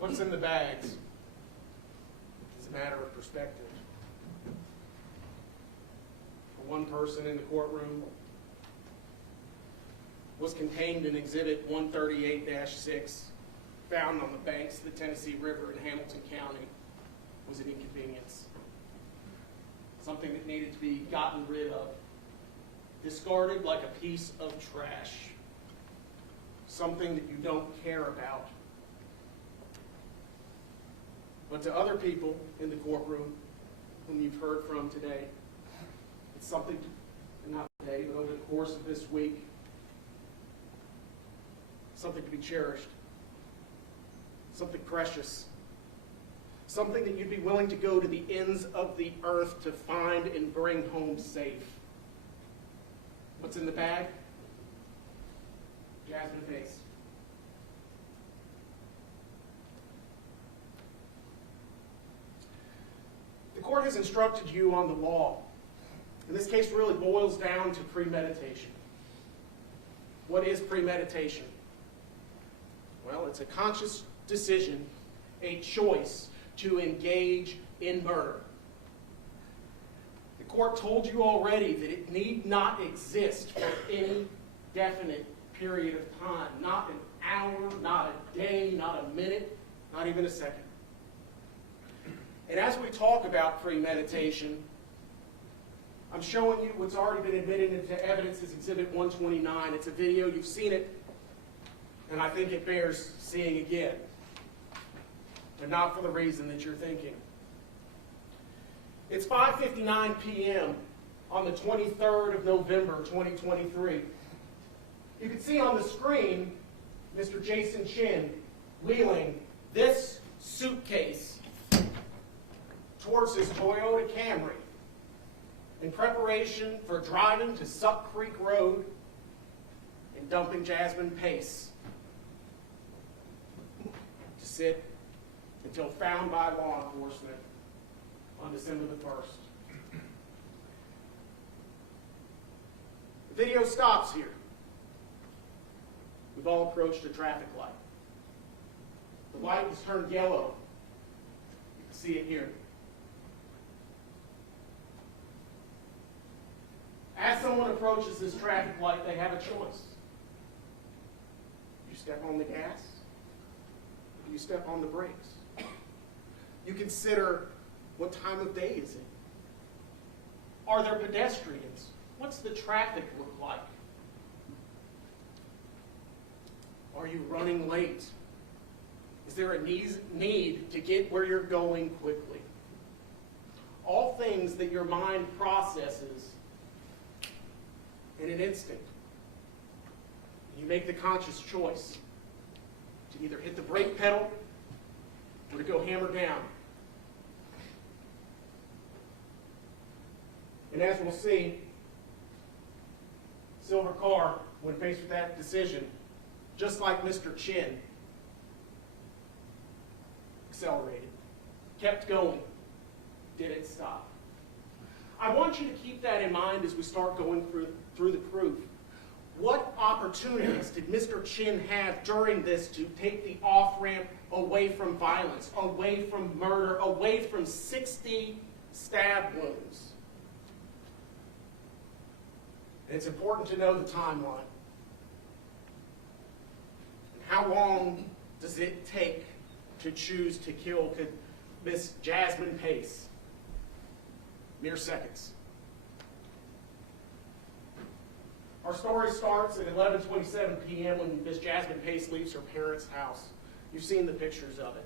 What's in the bags is a matter of perspective. For one person in the courtroom, was contained in Exhibit 138-6, found on the banks of the Tennessee River in Hamilton County, was an inconvenience. Something that needed to be gotten rid of, discarded like a piece of trash. Something that you don't care about. But to other people in the courtroom whom you've heard from today, it's something, not today, but over the course of this week, something to be cherished, something precious, something that you'd be willing to go to the ends of the earth to find and bring home safe. What's in the bag? Jasmine Pace. The court has instructed you on the law. And this case really boils down to premeditation. What is premeditation? Well, it's a conscious decision, a choice to engage in murder. The court told you already that it need not exist for any definite period of time. Not an hour, not a day, not a minute, not even a second. And as we talk about premeditation, I'm showing you what's already been admitted into evidence as Exhibit 129. It's a video, you've seen it, and I think it bears seeing again, but not for the reason that you're thinking. It's 5:59 p.m. on the 23rd of November, 2023. You can see on the screen Mr. Jason Chen wheeling this suitcase towards his Toyota Camry in preparation for driving to Suck Creek Road and dumping Jasmine Pace to sit until found by law enforcement on December the 1st. The video stops here. We've all approached a traffic light. The light has turned yellow. You can see it here. As someone approaches this traffic light, they have a choice. You step on the gas, or you step on the brakes. You consider, what time of day is it? Are there pedestrians? What's the traffic look like? Are you running late? Is there a need to get where you're going quickly? All things that your mind processes in an instant. You make the conscious choice to either hit the brake pedal or to go hammer down. And as we'll see, Silver car, when faced with that decision, just like Mr. Chen, accelerated, kept going, didn't stop. I want you to keep that in mind as we start going through the proof. What opportunities did Mr. Chen have during this to take the off-ramp away from violence, away from murder, away from 60 stab wounds? And it's important to know the timeline. And how long does it take to choose to kill Miss Jasmine Pace? Mere seconds. Our story starts at 11:27 p.m. when Miss Jasmine Pace leaves her parents' house. You've seen the pictures of it.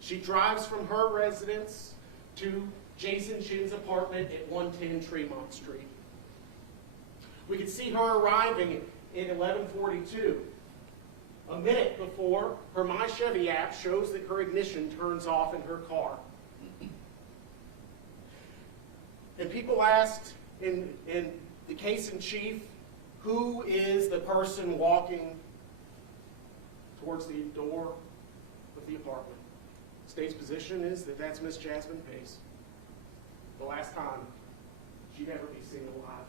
She drives from her residence to Jason Chen's apartment at 110 Tremont Street. We can see her arriving at 11:42. A minute before, her My Chevy app shows that her ignition turns off in her car. And people asked in the case in chief, who is the person walking towards the door of the apartment? The state's position is that that's Miss Jasmine Pace. The last time she'd ever be seen alive.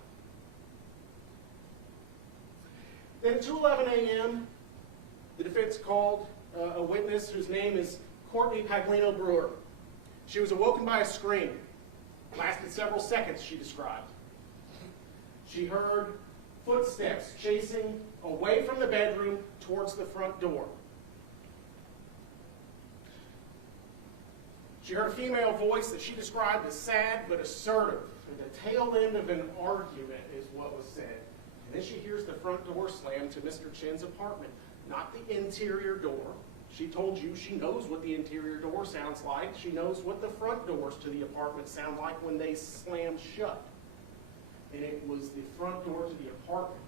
Then at 2:11 a.m., the defense called a witness whose name is Courtney Paglino Brewer. She was awoken by a scream. It lasted several seconds, she described. She heard footsteps chasing away from the bedroom towards the front door. She heard a female voice that she described as sad but assertive. The tail end of an argument is what was said. And then she hears the front door slam to Mr. Chen's apartment, not the interior door. She told you she knows what the interior door sounds like. She knows what the front doors to the apartment sound like when they slam shut. And it was the front door to the apartment.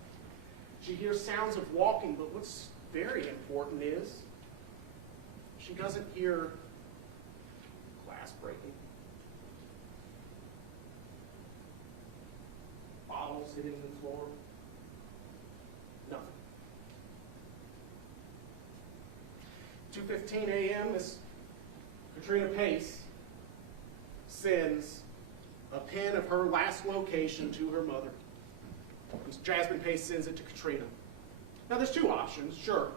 She hears sounds of walking, but what's very important is she doesn't hear glass breaking, bottles hitting the floor, nothing. 2:15 a.m., Miss Katrina Pace sends a pin of her last location to her mother. Miss Jasmine Pace sends it to Katrina. Now, there's two options, sure.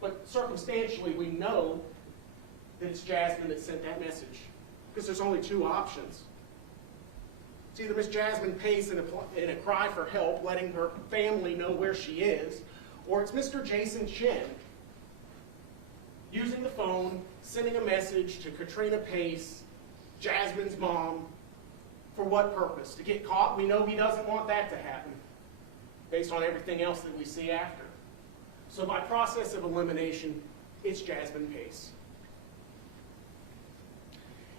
But circumstantially, we know that it's Jasmine that sent that message, because there's only two options. It's either Miss Jasmine Pace in a cry for help, letting her family know where she is, or it's Mr. Jason Chen using the phone, sending a message to Katrina Pace, Jasmine's mom. For what purpose? To get caught? We know he doesn't want that to happen, based on everything else that we see after. So by process of elimination, it's Jasmine Pace.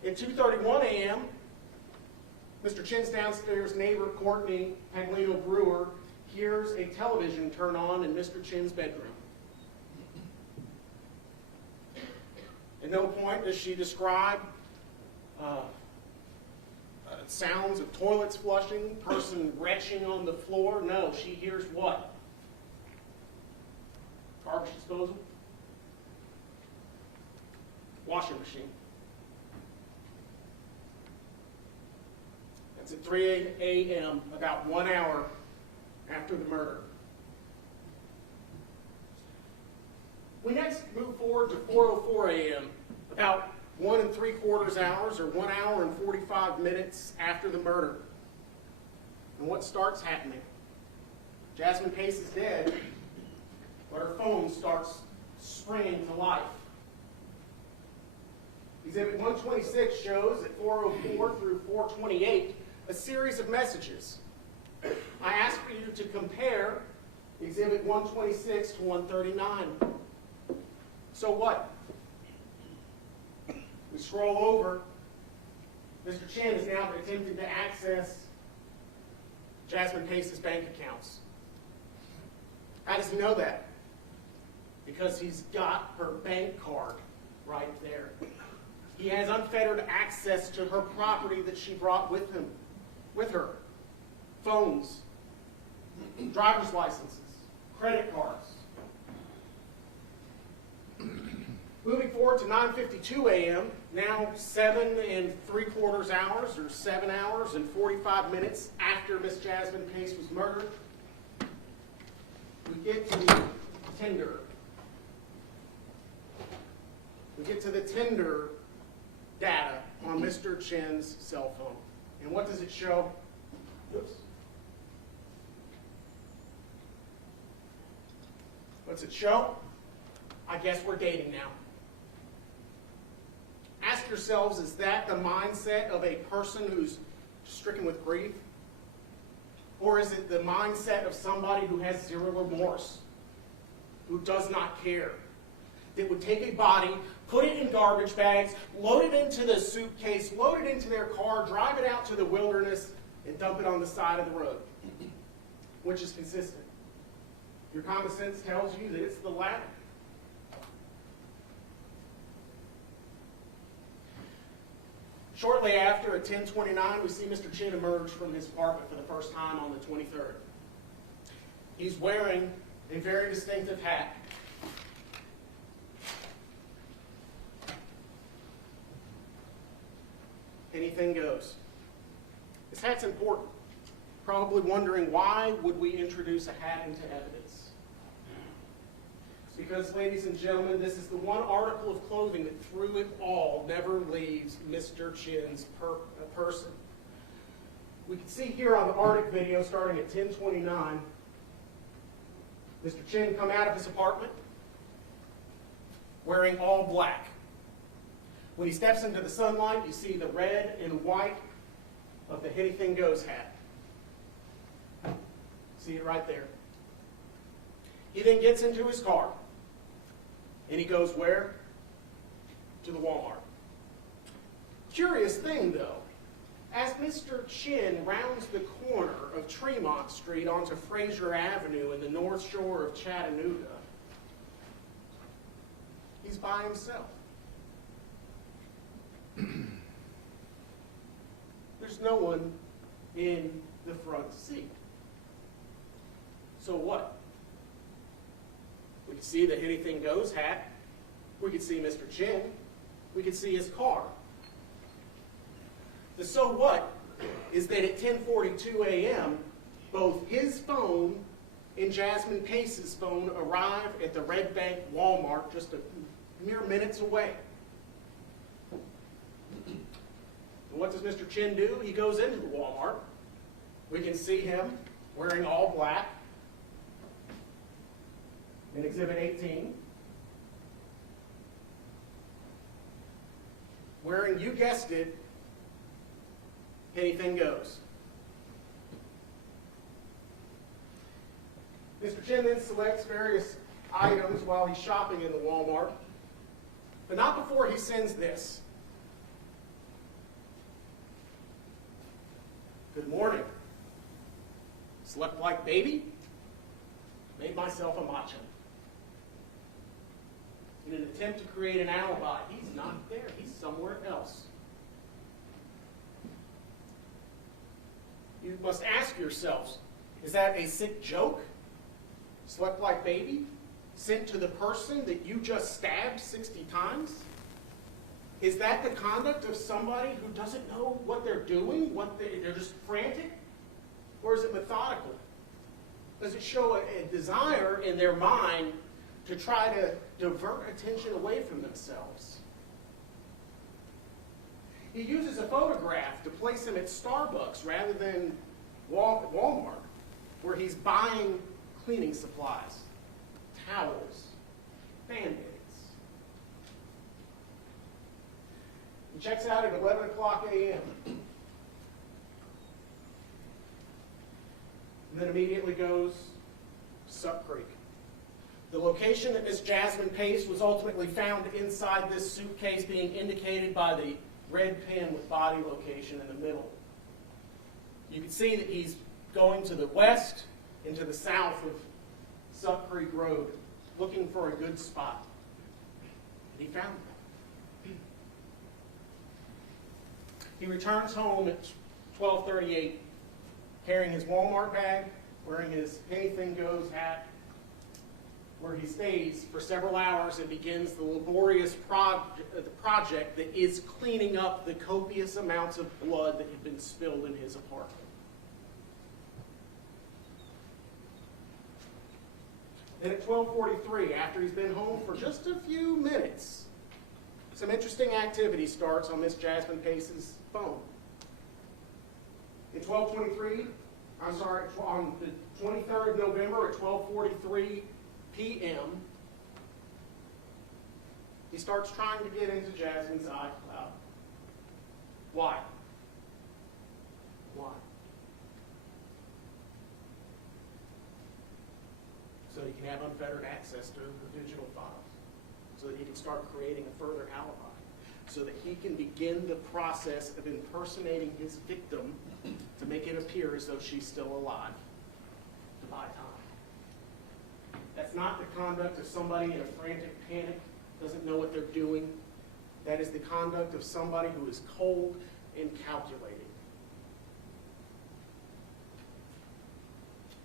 At 2:31 a.m., Mr. Chen's downstairs neighbor, Courtney Paglino Brewer, hears a television turn on in Mr. Chen's bedroom. At no point does she describe sounds of toilets flushing, person retching on the floor. No, she hears what? Garbage disposal? Washing machine. That's at 3 a.m., about 1 hour after the murder. We next move forward to 4:04 a.m., about 1 3/4 hours, or 1 hour and 45 minutes after the murder. And what starts happening? Jasmine Pace is dead, but her phone starts springing to life. Exhibit 126 shows at 4:04 through 4:28 a series of messages. I ask for you to compare Exhibit 126 to 139. So what? We scroll over. Mr. Chen is now attempting to access Jasmine Pace's bank accounts. How does he know that? Because he's got her bank card right there. He has unfettered access to her property that she brought with her. Phones, driver's licenses, credit cards. Moving forward to 9:52 a.m., now 7 3/4 hours, or 7 hours and 45 minutes after Miss Jasmine Pace was murdered, we get to the Tinder. We get to the Tinder data on Mr. Chen's cell phone. And what does it show? Oops. What's it show? I guess we're dating now. Ask yourselves, is that the mindset of a person who's stricken with grief? Or is it the mindset of somebody who has zero remorse, who does not care, that would take a body, put it in garbage bags, load it into the suitcase, load it into their car, drive it out to the wilderness, and dump it on the side of the road? Which is consistent? Your common sense tells you that it's the latter. Shortly after, at 10:29, we see Mr. Chen emerge from his apartment for the first time on the 23rd. He's wearing a very distinctive hat. Anything goes. This hat's important. Probably wondering, why would we introduce a hat into evidence? It's because, ladies and gentlemen, this is the one article of clothing that through it all never leaves Mr. Chen's person. We can see here on the Arctic video starting at 10:29, Mr. Chen come out of his apartment wearing all black. When he steps into the sunlight, you see the red and white of the Anything Goes hat. See it right there. He then gets into his car, and he goes where? To the Walmart. Curious thing, though, as Mr. Chen rounds the corner of Tremont Street onto Fraser Avenue in the North Shore of Chattanooga, he's by himself. There's no one in the front seat. So what? We could see the Anything Goes hat. We could see Mr. Chen. We could see his car. The so what is that at 10:42 a.m., both his phone and Jasmine Pace's phone arrive at the Red Bank Walmart just a mere minutes away. What does Mr. Chen do? He goes into the Walmart. We can see him wearing all black in Exhibit 18. Wearing, you guessed it, Anything Goes. Mr. Chen then selects various items while he's shopping in the Walmart, but not before he sends this. Good morning. Slept like baby. Made myself a matcha. In an attempt to create an alibi, he's not there. He's somewhere else. You must ask yourselves, is that a sick joke? Slept like baby? Sent to the person that you just stabbed 60 times? Is that the conduct of somebody who doesn't know what they're doing? They're just frantic? Or is it methodical? Does it show a desire in their mind to try to divert attention away from themselves? He uses a photograph to place him at Starbucks rather than Walmart, where he's buying cleaning supplies, towels, Band-Aids. He checks out at 11 o'clock a.m. and then immediately goes to Suck Creek. The location that Miss Jasmine Pace was ultimately found inside this suitcase being indicated by the red pin with body location in the middle. You can see that he's going to the west and to the south of Suck Creek Road, looking for a good spot. And he found them. He returns home at 12:38, carrying his Walmart bag, wearing his Anything Goes hat, where he stays for several hours and begins the laborious project that is cleaning up the copious amounts of blood that had been spilled in his apartment. Then at 12:43, after he's been home for just a few minutes, some interesting activity starts on Miss Jasmine Pace's phone. At 12:23, on the 23rd of November at 12:43 p.m., he starts trying to get into Jasmine's iCloud. Why? Why? So he can have unfettered access to the digital files, so that he can start creating a further alibi, so that he can begin the process of impersonating his victim to make it appear as though she's still alive, to buy time. That's not the conduct of somebody in a frantic panic, doesn't know what they're doing. That is the conduct of somebody who is cold and calculating.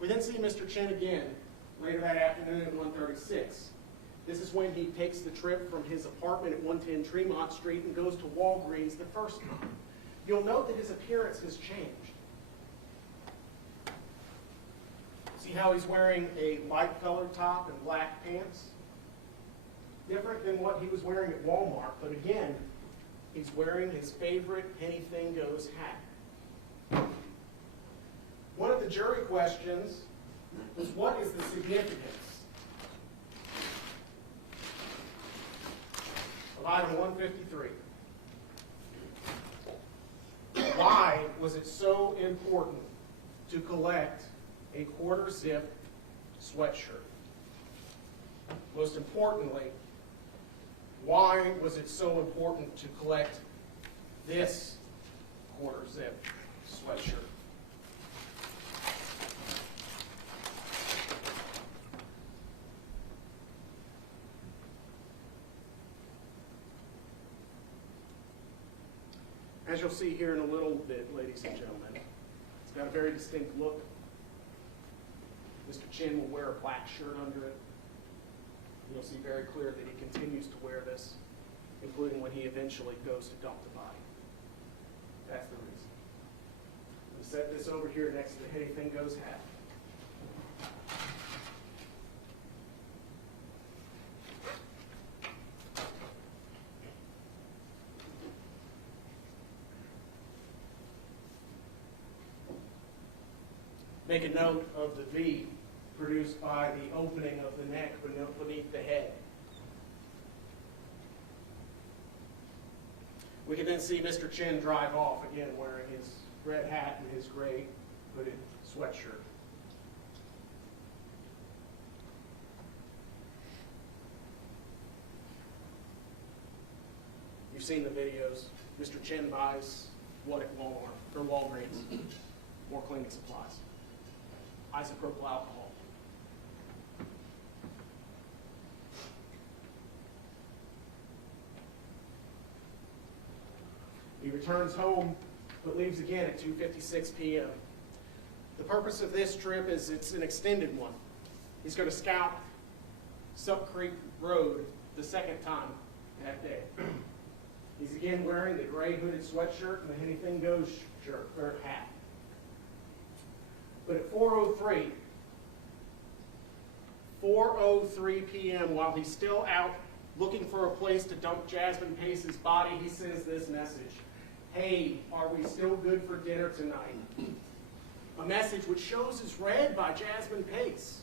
We then see Mr. Chen again later that afternoon at 1:36. This is when he takes the trip from his apartment at 110 Tremont Street and goes to Walgreens the first time. You'll note that his appearance has changed. See how he's wearing a light colored top and black pants? Different than what he was wearing at Walmart, but again, he's wearing his favorite anything goes hat. One of the jury questions was, what is the significance of item 153? Why was it so important to collect a quarter zip sweatshirt? Most importantly, why was it so important to collect this quarter zip sweatshirt? As you'll see here in a little bit, ladies and gentlemen, it's got a very distinct look. Mr. Chen will wear a black shirt under it. You'll see very clear that he continues to wear this, including when he eventually goes to dump the body. That's the reason. I'm going to set this over here next to the anything goes hat. Make a note of the V produced by the opening of the neck beneath the head. We can then see Mr. Chen drive off, again wearing his red hat and his gray hooded sweatshirt. You've seen the videos. Mr. Chen buys what at Walmart, or Walgreens, more cleaning supplies. Isopropyl alcohol. He returns home, but leaves again at 2:56 p.m. The purpose of this trip is it's an extended one. He's going to scout Suck Creek Road the second time that day. He's again wearing the gray hooded sweatshirt and the anything goes shirt or hat. But at 4:03 p.m., while he's still out looking for a place to dump Jasmine Pace's body, he sends this message. Hey, are we still good for dinner tonight? A message which shows is read by Jasmine Pace.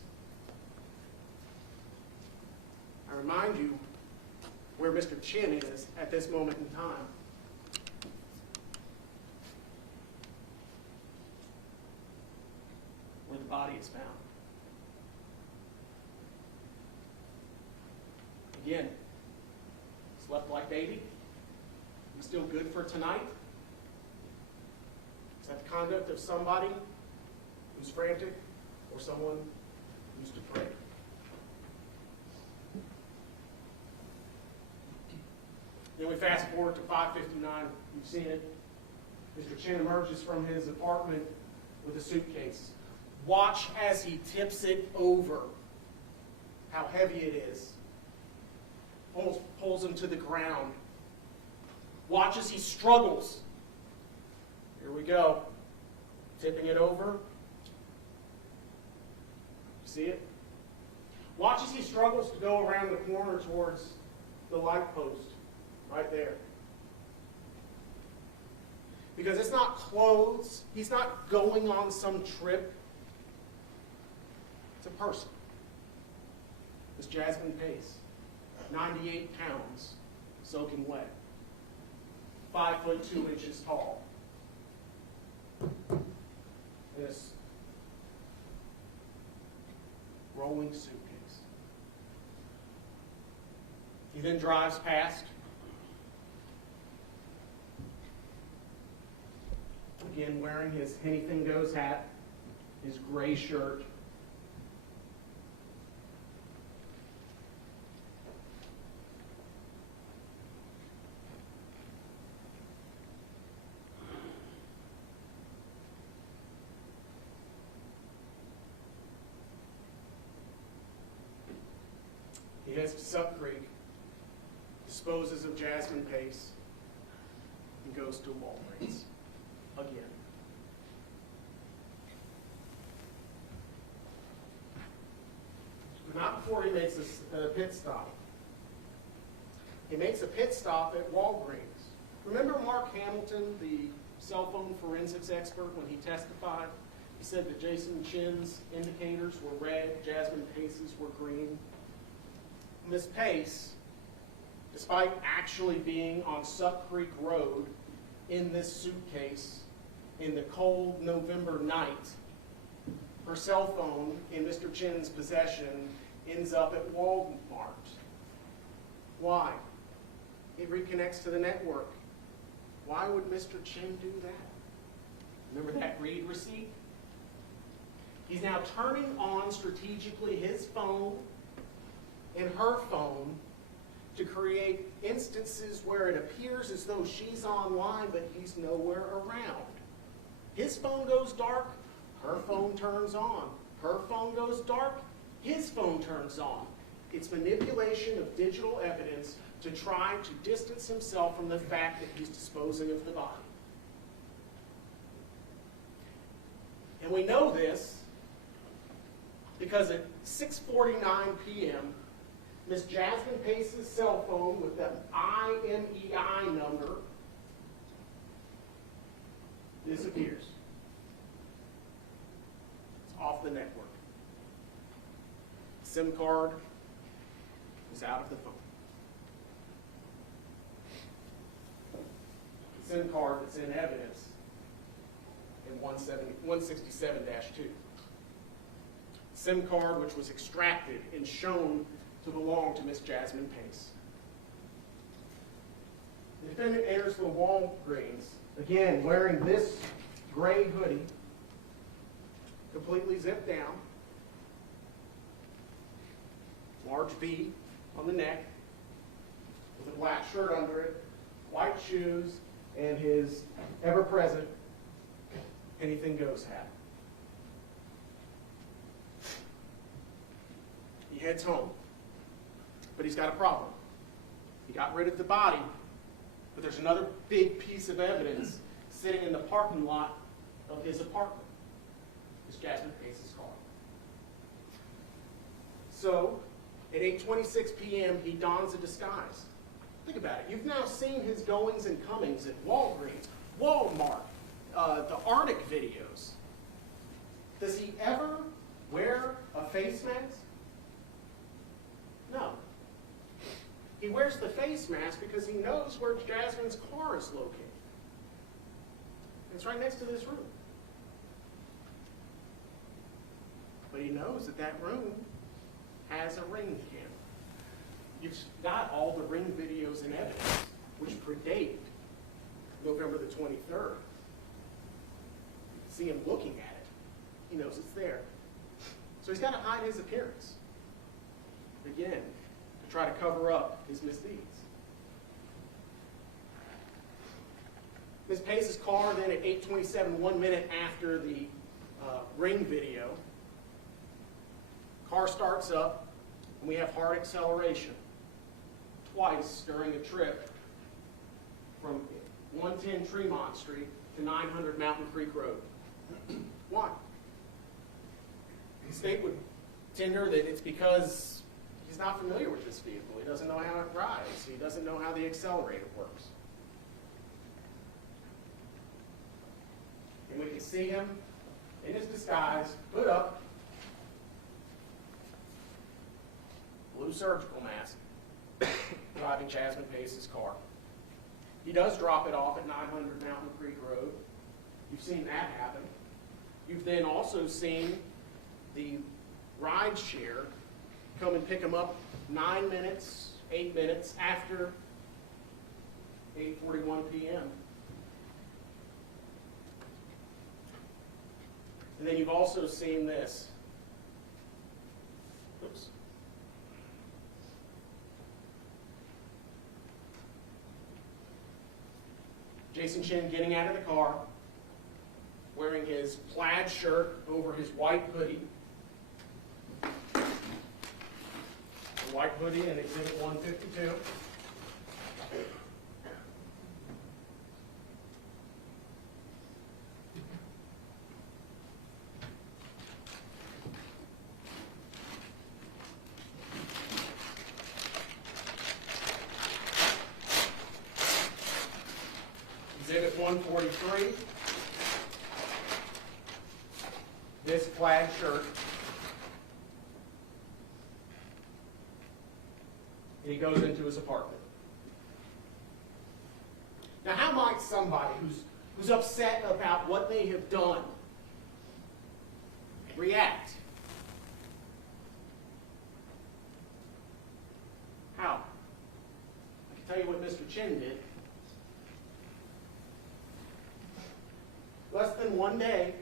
I remind you where Mr. Chen is at this moment in time. Where the body is found. Again, slept like baby. We still good for tonight? Is that the conduct of somebody who's frantic or someone who's depraved? Then we fast forward to 5:59. You've seen it. Mr. Chen emerges from his apartment with a suitcase. Watch as he tips it over. How heavy it is. Almost pulls him to the ground. Watch as he struggles. Here we go. Tipping it over. See it? Watch as he struggles to go around the corner towards the light post. Right there. Because it's not clothes. He's not going on some trip. It's a person. It's Jasmine Pace. 98 pounds, soaking wet. 5'2" tall. In a rolling suitcase. He then drives past. Again, wearing his anything goes hat, his gray shirt. He heads to Suck Creek, disposes of Jasmine Pace, and goes to Walgreens again. But not before he makes a pit stop He makes a pit stop at Walgreens. Remember Mark Hamilton, the cell phone forensics expert, when he testified? He said that Jason Chen's indicators were red, Jasmine Pace's were green. Miss Pace, despite actually being on Suck Creek Road in this suitcase in the cold November night, her cell phone in Mr. Chen's possession ends up at Walmart. Why? It reconnects to the network. Why would Mr. Chen do that? Remember that read receipt? He's now turning on strategically his phone and her phone to create instances where it appears as though she's online, but he's nowhere around. His phone goes dark, her phone turns on. Her phone goes dark, his phone turns on. It's manipulation of digital evidence to try to distance himself from the fact that he's disposing of the body. And we know this because at 6:49 p.m., Miss Jasmine Pace's cell phone with that IMEI number disappears. It's off the network. SIM card is out of the phone. The SIM card that's in evidence in 167-2. SIM card which was extracted and shown to belong to Miss Jasmine Pace. The defendant enters the Walgreens, again wearing this gray hoodie, completely zipped down, large V on the neck, with a black shirt under it, white shoes, and his ever-present anything goes hat. He heads home. But he's got a problem. He got rid of the body, but there's another big piece of evidence sitting in the parking lot of his apartment. Miss Jasmine Pace's car. So, at 8:26 p.m., he dons a disguise. Think about it. You've now seen his goings and comings at Walgreens, Walmart, the Arctic videos. Does he ever wear a face mask? No. He wears the face mask because he knows where Jasmine's car is located. It's right next to this room. But he knows that that room has a ring camera. You've got all the ring videos and evidence, which predate November the 23rd. You see him looking at it. He knows it's there. So he's got to hide his appearance. Again, to try to cover up his misdeeds. Ms. Pace's car then at 8:27, 1 minute after the ring video, car starts up and we have hard acceleration twice during a trip from 110 Tremont Street to 900 Mountain Creek Road. Why? The state would tender that it's because he's not familiar with this vehicle. He doesn't know how it drives. He doesn't know how the accelerator works. And we can see him in his disguise, put up, blue surgical mask, driving Jasmine Pace's car. He does drop it off at 900 Mountain Creek Road. You've seen that happen. You've then also seen the ride share come and pick him up 9 minutes, 8 minutes after 8:41 p.m. And then you've also seen this. Oops. Jason Chen getting out of the car, wearing his plaid shirt over his white hoodie. The white hoodie in Exhibit 152. Exhibit 143, this plaid shirt. And he goes into his apartment. Now, how might somebody who's upset about what they have done react? How? I can tell you what Mr. Chen did. Less than one day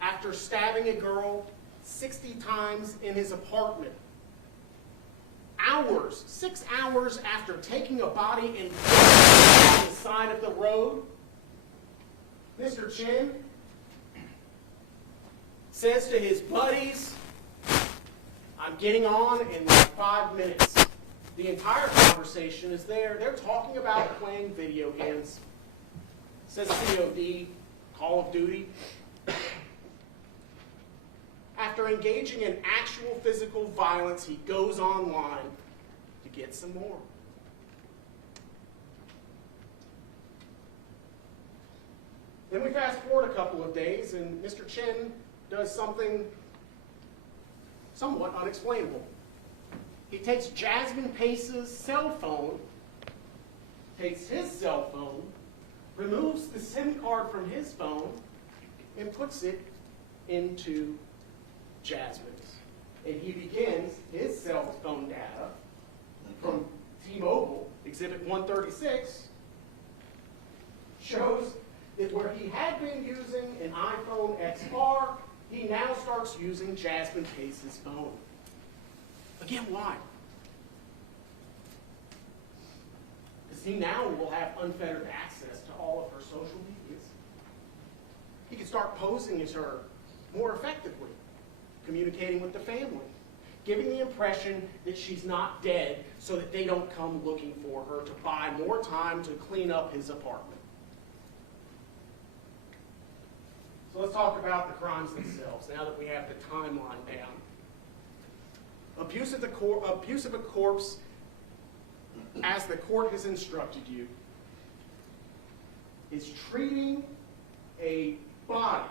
after stabbing a girl 60 times in his apartment, 6 hours after taking a body and throwing it on the side of the road, Mr. Chen says to his buddies, "I'm getting on in like 5 minutes." The entire conversation is there. They're talking about playing video games. It says COD, Call of Duty. After engaging in actual physical violence, he goes online to get some more. Then we fast forward a couple of days, and Mr. Chen does something somewhat unexplainable. He takes Jasmine Pace's cell phone, takes his cell phone, removes the SIM card from his phone, and puts it into Jasmine's. And he begins his cell phone data from T-Mobile, Exhibit 136, shows that where he had been using an iPhone XR, he now starts using Jasmine Pace's phone. Again, why? Because he now will have unfettered access to all of her social medias. He can start posing as her more effectively, communicating with the family, giving the impression that she's not dead so that they don't come looking for her to buy more time to clean up his apartment. So let's talk about the crimes themselves now that we have the timeline down. Abuse of a corpse, as the court has instructed you, is treating a body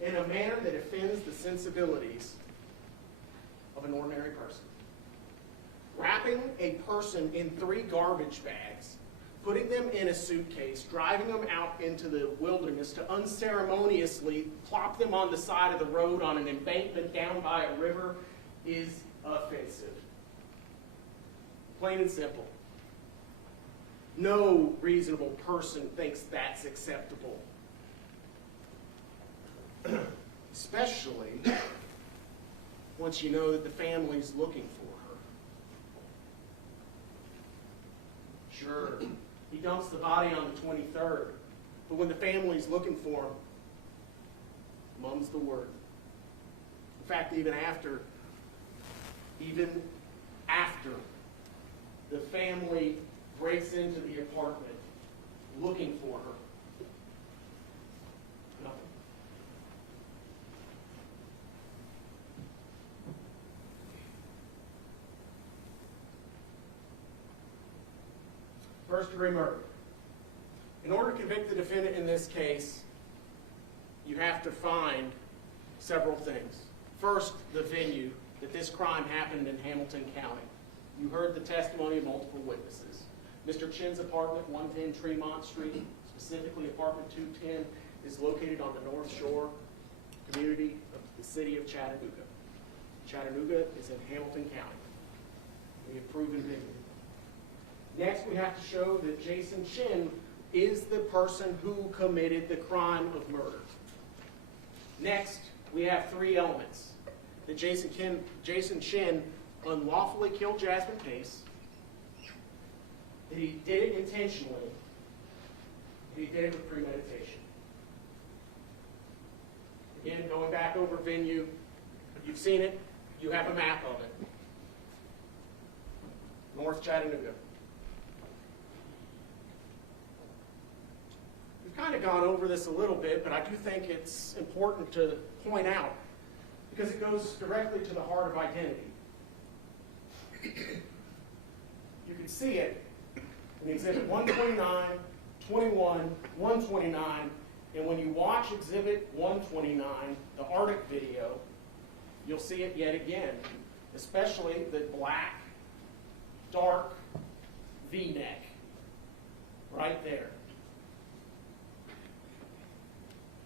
in a manner that offends the sensibilities of an ordinary person. Wrapping a person in 3 garbage bags, putting them in a suitcase, driving them out into the wilderness to unceremoniously plop them on the side of the road on an embankment down by a river is offensive. Plain and simple. No reasonable person thinks that's acceptable. Especially once you know that the family's looking for her. Sure, he dumps the body on the 23rd, but when the family's looking for him, mum's the word. In fact, even after the family breaks into the apartment looking for her, nothing. First-degree murder. In order to convict the defendant in this case, you have to find several things. First, the venue that this crime happened in Hamilton County. You heard the testimony of multiple witnesses. Mr. Chen's apartment, 110 Tremont Street, specifically apartment 210, is located on the North Shore community of the city of Chattanooga. Chattanooga is in Hamilton County. We have proven venue. Next, we have to show that Jason Chen is the person who committed the crime of murder. Next, we have 3 elements. That Jason Chen unlawfully killed Jasmine Pace, that he did it intentionally, and he did it with premeditation. Again, going back over venue, you've seen it, you have a map of it. North Chattanooga. We've kind of gone over this a little bit, but I do think it's important to point out because it goes directly to the heart of identity. You can see it in Exhibit 129, 21, 129, and when you watch Exhibit 129, the Arctic video, you'll see it yet again, especially the black, dark V-neck right there.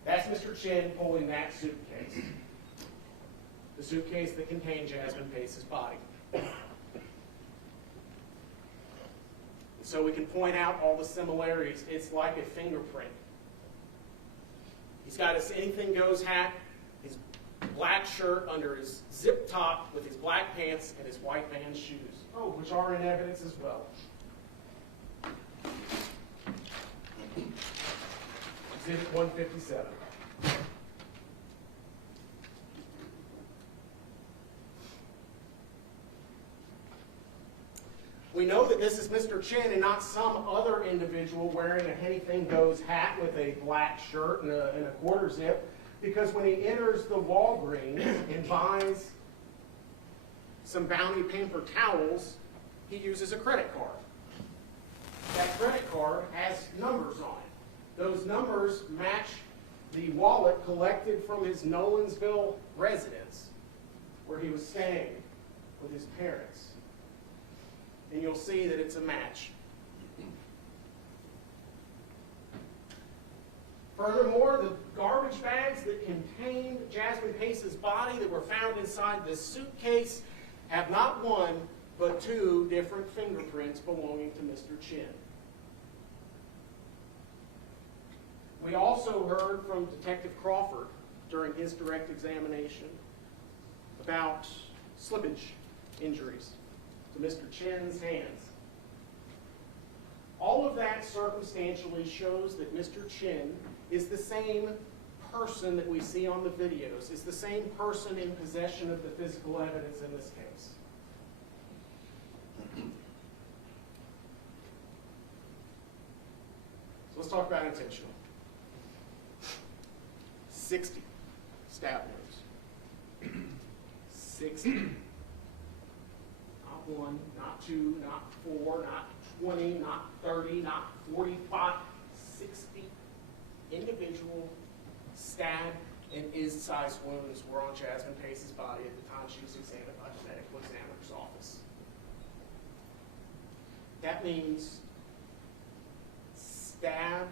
That's Mr. Chen pulling that suitcase. The suitcase that contained Jasmine Pace's body. So we can point out all the similarities. It's like a fingerprint. He's got his anything goes hat, his black shirt under his zip top with his black pants and his white man's shoes. Oh, which are in evidence as well. Exhibit 157. We know that this is Mr. Chen and not some other individual wearing a anything goes hat with a black shirt and a quarter zip, because when he enters the Walgreens and buys some Bounty paper towels, he uses a credit card. That credit card has numbers on it. Those numbers match the wallet collected from his Nolensville residence, where he was staying with his parents. And you'll see that it's a match. Furthermore, the garbage bags that contained Jasmine Pace's body that were found inside this suitcase have not one, but two different fingerprints belonging to Mr. Chen. We also heard from Detective Crawford during his direct examination about slippage injuries to Mr. Chen's hands. All of that circumstantially shows that Mr. Chen is the same person that we see on the videos, is the same person in possession of the physical evidence in this case. So let's talk about intentional. 60 stab wounds. 60. Not one, not two, not four, not 20, not 30, not 45, 60 individual stab and is-size wounds were on Jasmine Pace's body at the time she was examined by the medical examiner's office. That means stab,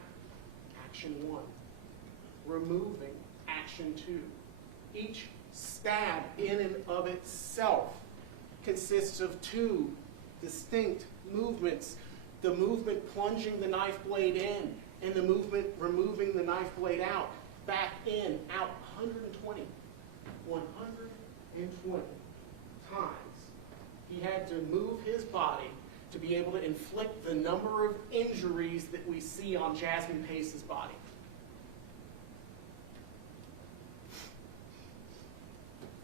action 1. Removing, action 2. Each stab in and of itself consists of two distinct movements. The movement plunging the knife blade in and the movement removing the knife blade out. Back in, out 120 times. He had to move his body to be able to inflict the number of injuries that we see on Jasmine Pace's body.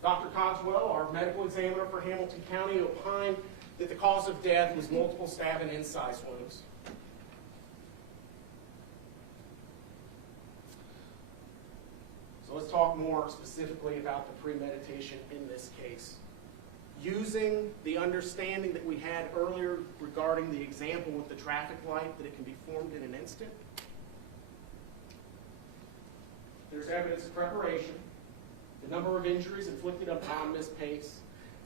Dr. Cogswell, our medical examiner for Hamilton County, opined that the cause of death was multiple stab and incise wounds. So let's talk more specifically about the premeditation in this case. Using the understanding that we had earlier regarding the example with the traffic light, that it can be formed in an instant, there's evidence of preparation. The number of injuries inflicted upon Ms. Pace,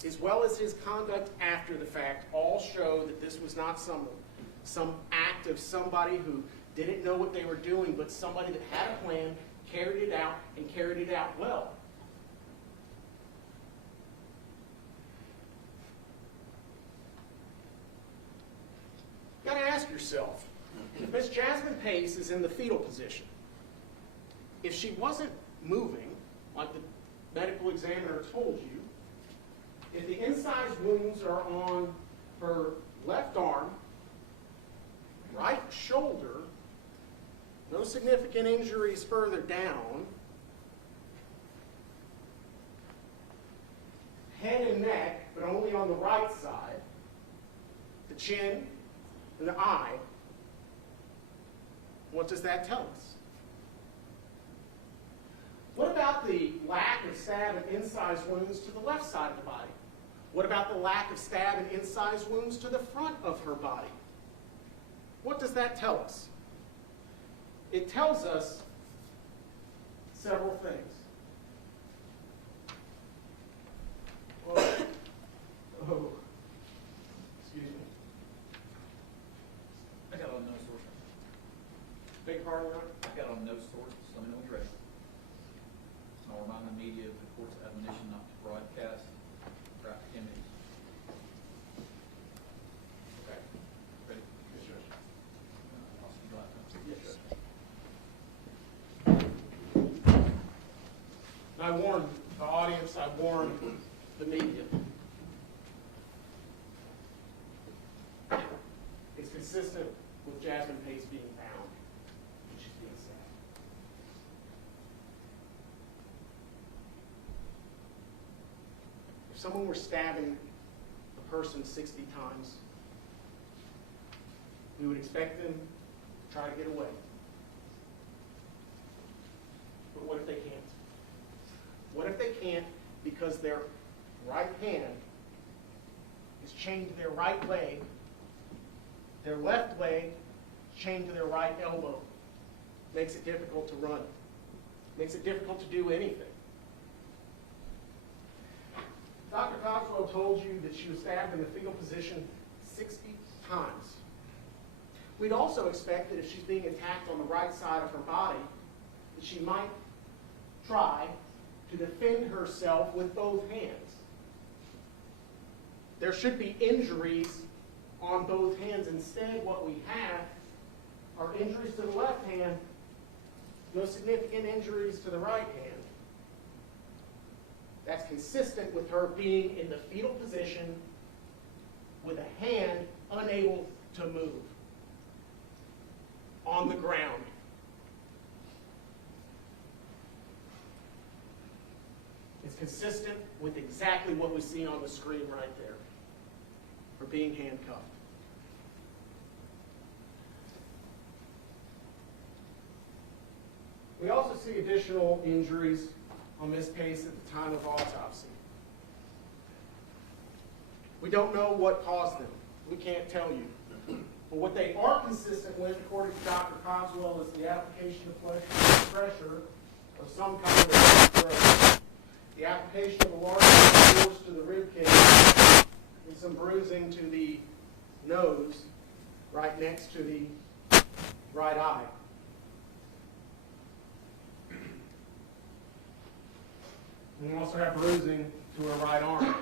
as well as his conduct after the fact, all show that this was not some act of somebody who didn't know what they were doing, but somebody that had a plan, carried it out, and carried it out well. You've got to ask yourself, if Ms. Jasmine Pace is in the fetal position, if she wasn't moving, like the medical examiner told you, if the incise wounds are on her left arm, right shoulder, no significant injuries further down, head and neck, but only on the right side, the chin and the eye, what does that tell us? What about the lack of stab and incise wounds to the left side of the body? What about the lack of stab and incise wounds to the front of her body? What does that tell us? it tells us several things. Whoa. Oh. Excuse me. I got on no source. Big pardon, Your Honor? I got on no source, so let me know when you're ready. I'll remind the media of the court's admonition not to broadcast graphic images. Okay. Ready? Yes, Judge. I'll see you later. Yes, Judge. I warned the audience, I warned the media. It's consistent with Jasmine Pace being found, and she's being stabbed. If someone were stabbing a person 60 times, we would expect them to try to get away. But what if they can't? What if they can't because their right hand is chained to their right leg, their left leg is chained to their right elbow? Makes it difficult to run. Makes it difficult to do anything. Dr. Cogswell told you that she was stabbed in the fetal position 60 times. We'd also expect that if she's being attacked on the right side of her body, that she might try to defend herself with both hands. There should be injuries on both hands. Instead, what we have are injuries to the left hand, no significant injuries to the right hand. That's consistent with her being in the fetal position with a hand unable to move on the ground. It's consistent with exactly what we see on the screen right there, for being handcuffed. We also see additional injuries on Ms. Pace at the time of autopsy. We don't know what caused them. We can't tell you. But what they are consistent with, according to Dr. Cogswell, is the application of pressure of some kind of throat, the application of a large force to the rib cage, and some bruising to the nose right next to the right eye. And we also have bruising to her right arm.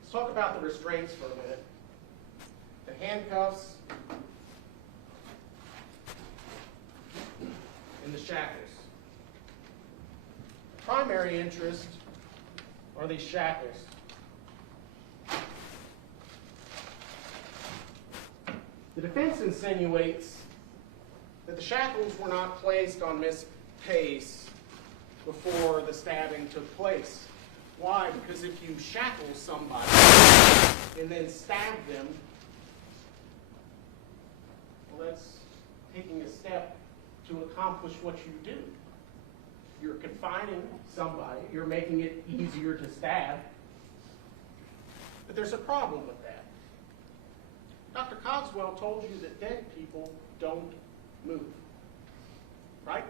Let's talk about the restraints for a minute. The handcuffs and the shackles. Primary interest are these shackles. The defense insinuates that the shackles were not placed on Miss Pace before the stabbing took place. Why? Because if you shackle somebody and then stab them, well, that's taking a step to accomplish what you do. You're confining somebody, you're making it easier to stab, but there's a problem with that. Dr. Cogswell told you that dead people don't move, right?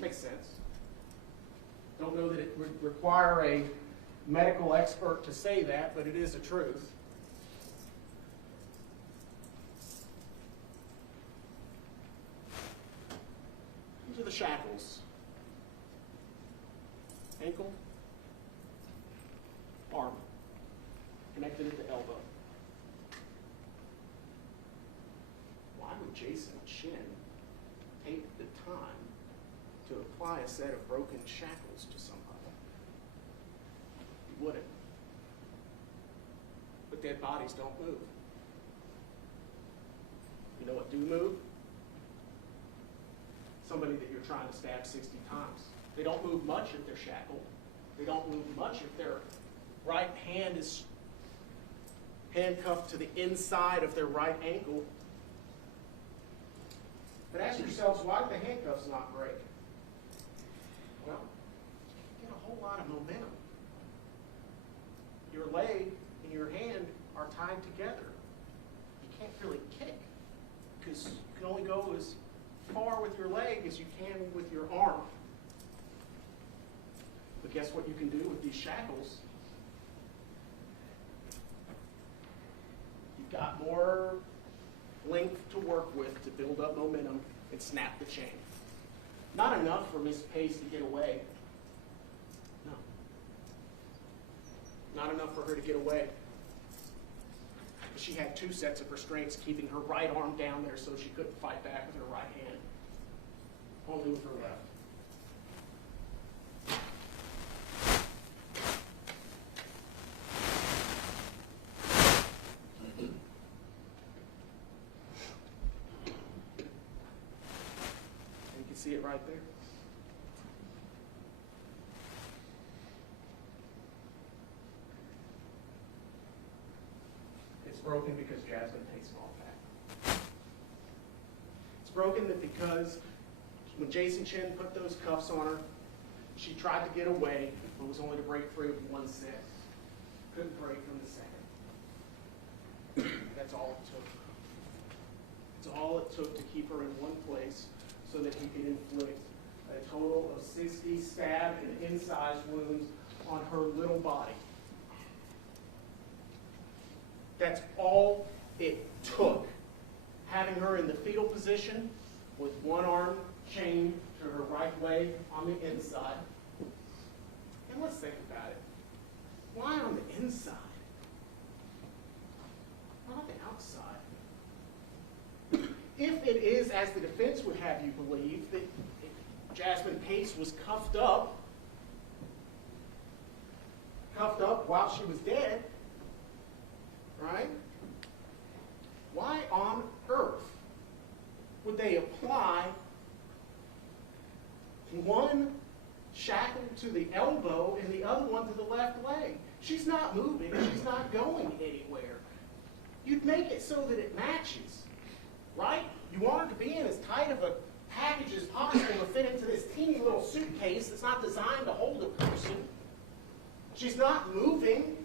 Makes sense. Don't know that it would require a medical expert to say that, but it is a truth. These are the shackles. Ankle, arm, connected at the elbow. Why would Jason Chen take the time to apply a set of broken shackles to somebody? He wouldn't. But dead bodies don't move. You know what do move? Somebody that you're trying to stab 60 times. They don't move much if they're shackled. They don't move much if their right hand is handcuffed to the inside of their right ankle. But ask yourselves, why do the handcuffs not break? Well, you get a whole lot of momentum. Your leg and your hand are tied together. as you can with your arm. But guess what you can do with these shackles? You've got more length to work with to build up momentum and snap the chain. Not enough for Miss Pace to get away. No. Not enough for her to get away. But she had 2 sets of restraints keeping her right arm down there so she couldn't fight back with her right hand. Only with her left. See it right there? It's broken because Jasmine takes them all back. It's broken that because when Jason Chen put those cuffs on her, she tried to get away, but was only to break free with 1 set. Couldn't break from the second. That's all it took. That's all it took to keep her in one place, so that he could inflict a total of 60 stab and incised wounds on her little body. That's all it took. Having her in the fetal position with one arm chained to her right leg on the inside. And let's think about it. Why on the inside? Why not the outside? If it is, as the defense would have you believe, that Jasmine Pace was cuffed up while she was dead, right? Why on earth would they apply one shackle to the elbow and the other one to the left leg? She's not moving. She's not going anywhere. You'd make it so that it matches. Right? You want her to be in as tight of a package as possible to fit into this teeny little suitcase that's not designed to hold a person. She's not moving.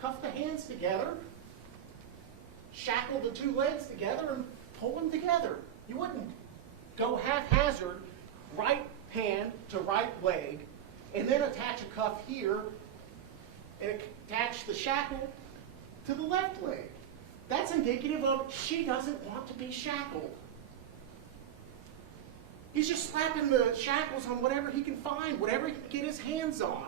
Cuff the hands together, shackle the 2 legs together, and pull them together. You wouldn't go haphazard, right hand to right leg, and then attach a cuff here and attach the shackle to the left leg. That's indicative of she doesn't want to be shackled. He's just slapping the shackles on whatever he can find, whatever he can get his hands on.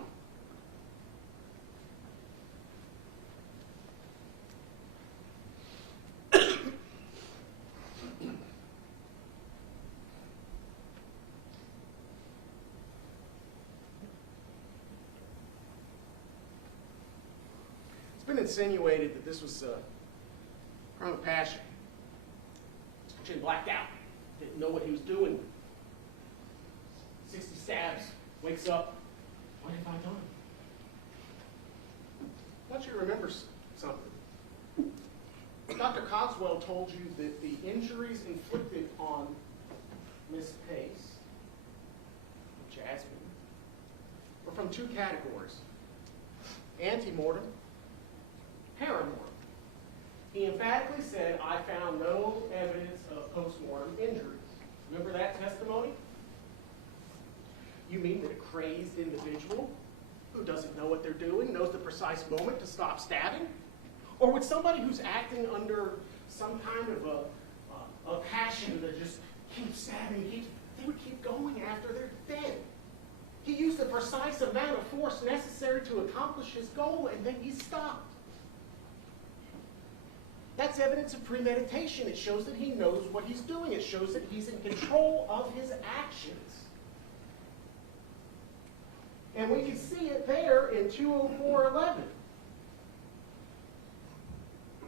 It's been insinuated that this was a crime of passion. Chen blacked out. Didn't know what he was doing. 60 stabs. Wakes up. What have I done? I want you to remember something. Dr. Cogswell told you that the injuries inflicted on Miss Pace, Jasmine, were from 2 categories. Antemortem, paramortem. He emphatically said, I found no evidence of postmortem injuries. Remember that testimony? You mean that a crazed individual who doesn't know what they're doing knows the precise moment to stop stabbing? Or would somebody who's acting under some kind of a passion that just keeps stabbing, they would keep going after they're dead? He used the precise amount of force necessary to accomplish his goal, and then he stopped. That's evidence of premeditation. It shows that he knows what he's doing. It shows that he's in control of his actions. And we can see it there in 204:11.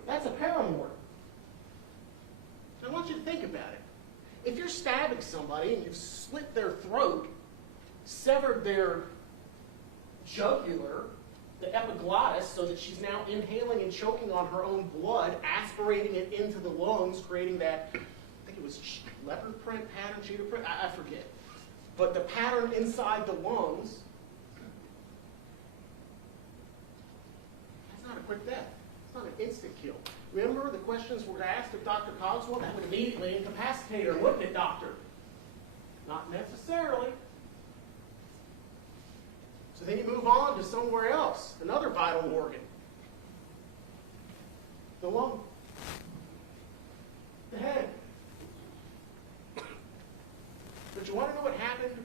That's a paramortem. I want you to think about it. If you're stabbing somebody and you've slit their throat, severed their jugular, the epiglottis, so that she's now inhaling and choking on her own blood, aspirating it into the lungs, creating that, I think it was leopard print pattern, cheetah print, I forget. But the pattern inside the lungs, that's not a quick death. It's not an instant kill. Remember the questions were asked of Dr. Cogswell? That would immediately incapacitate her, wouldn't it, doctor? Not necessarily. So then you move on to somewhere else, another vital organ. The lung. The head. But you want to know what happened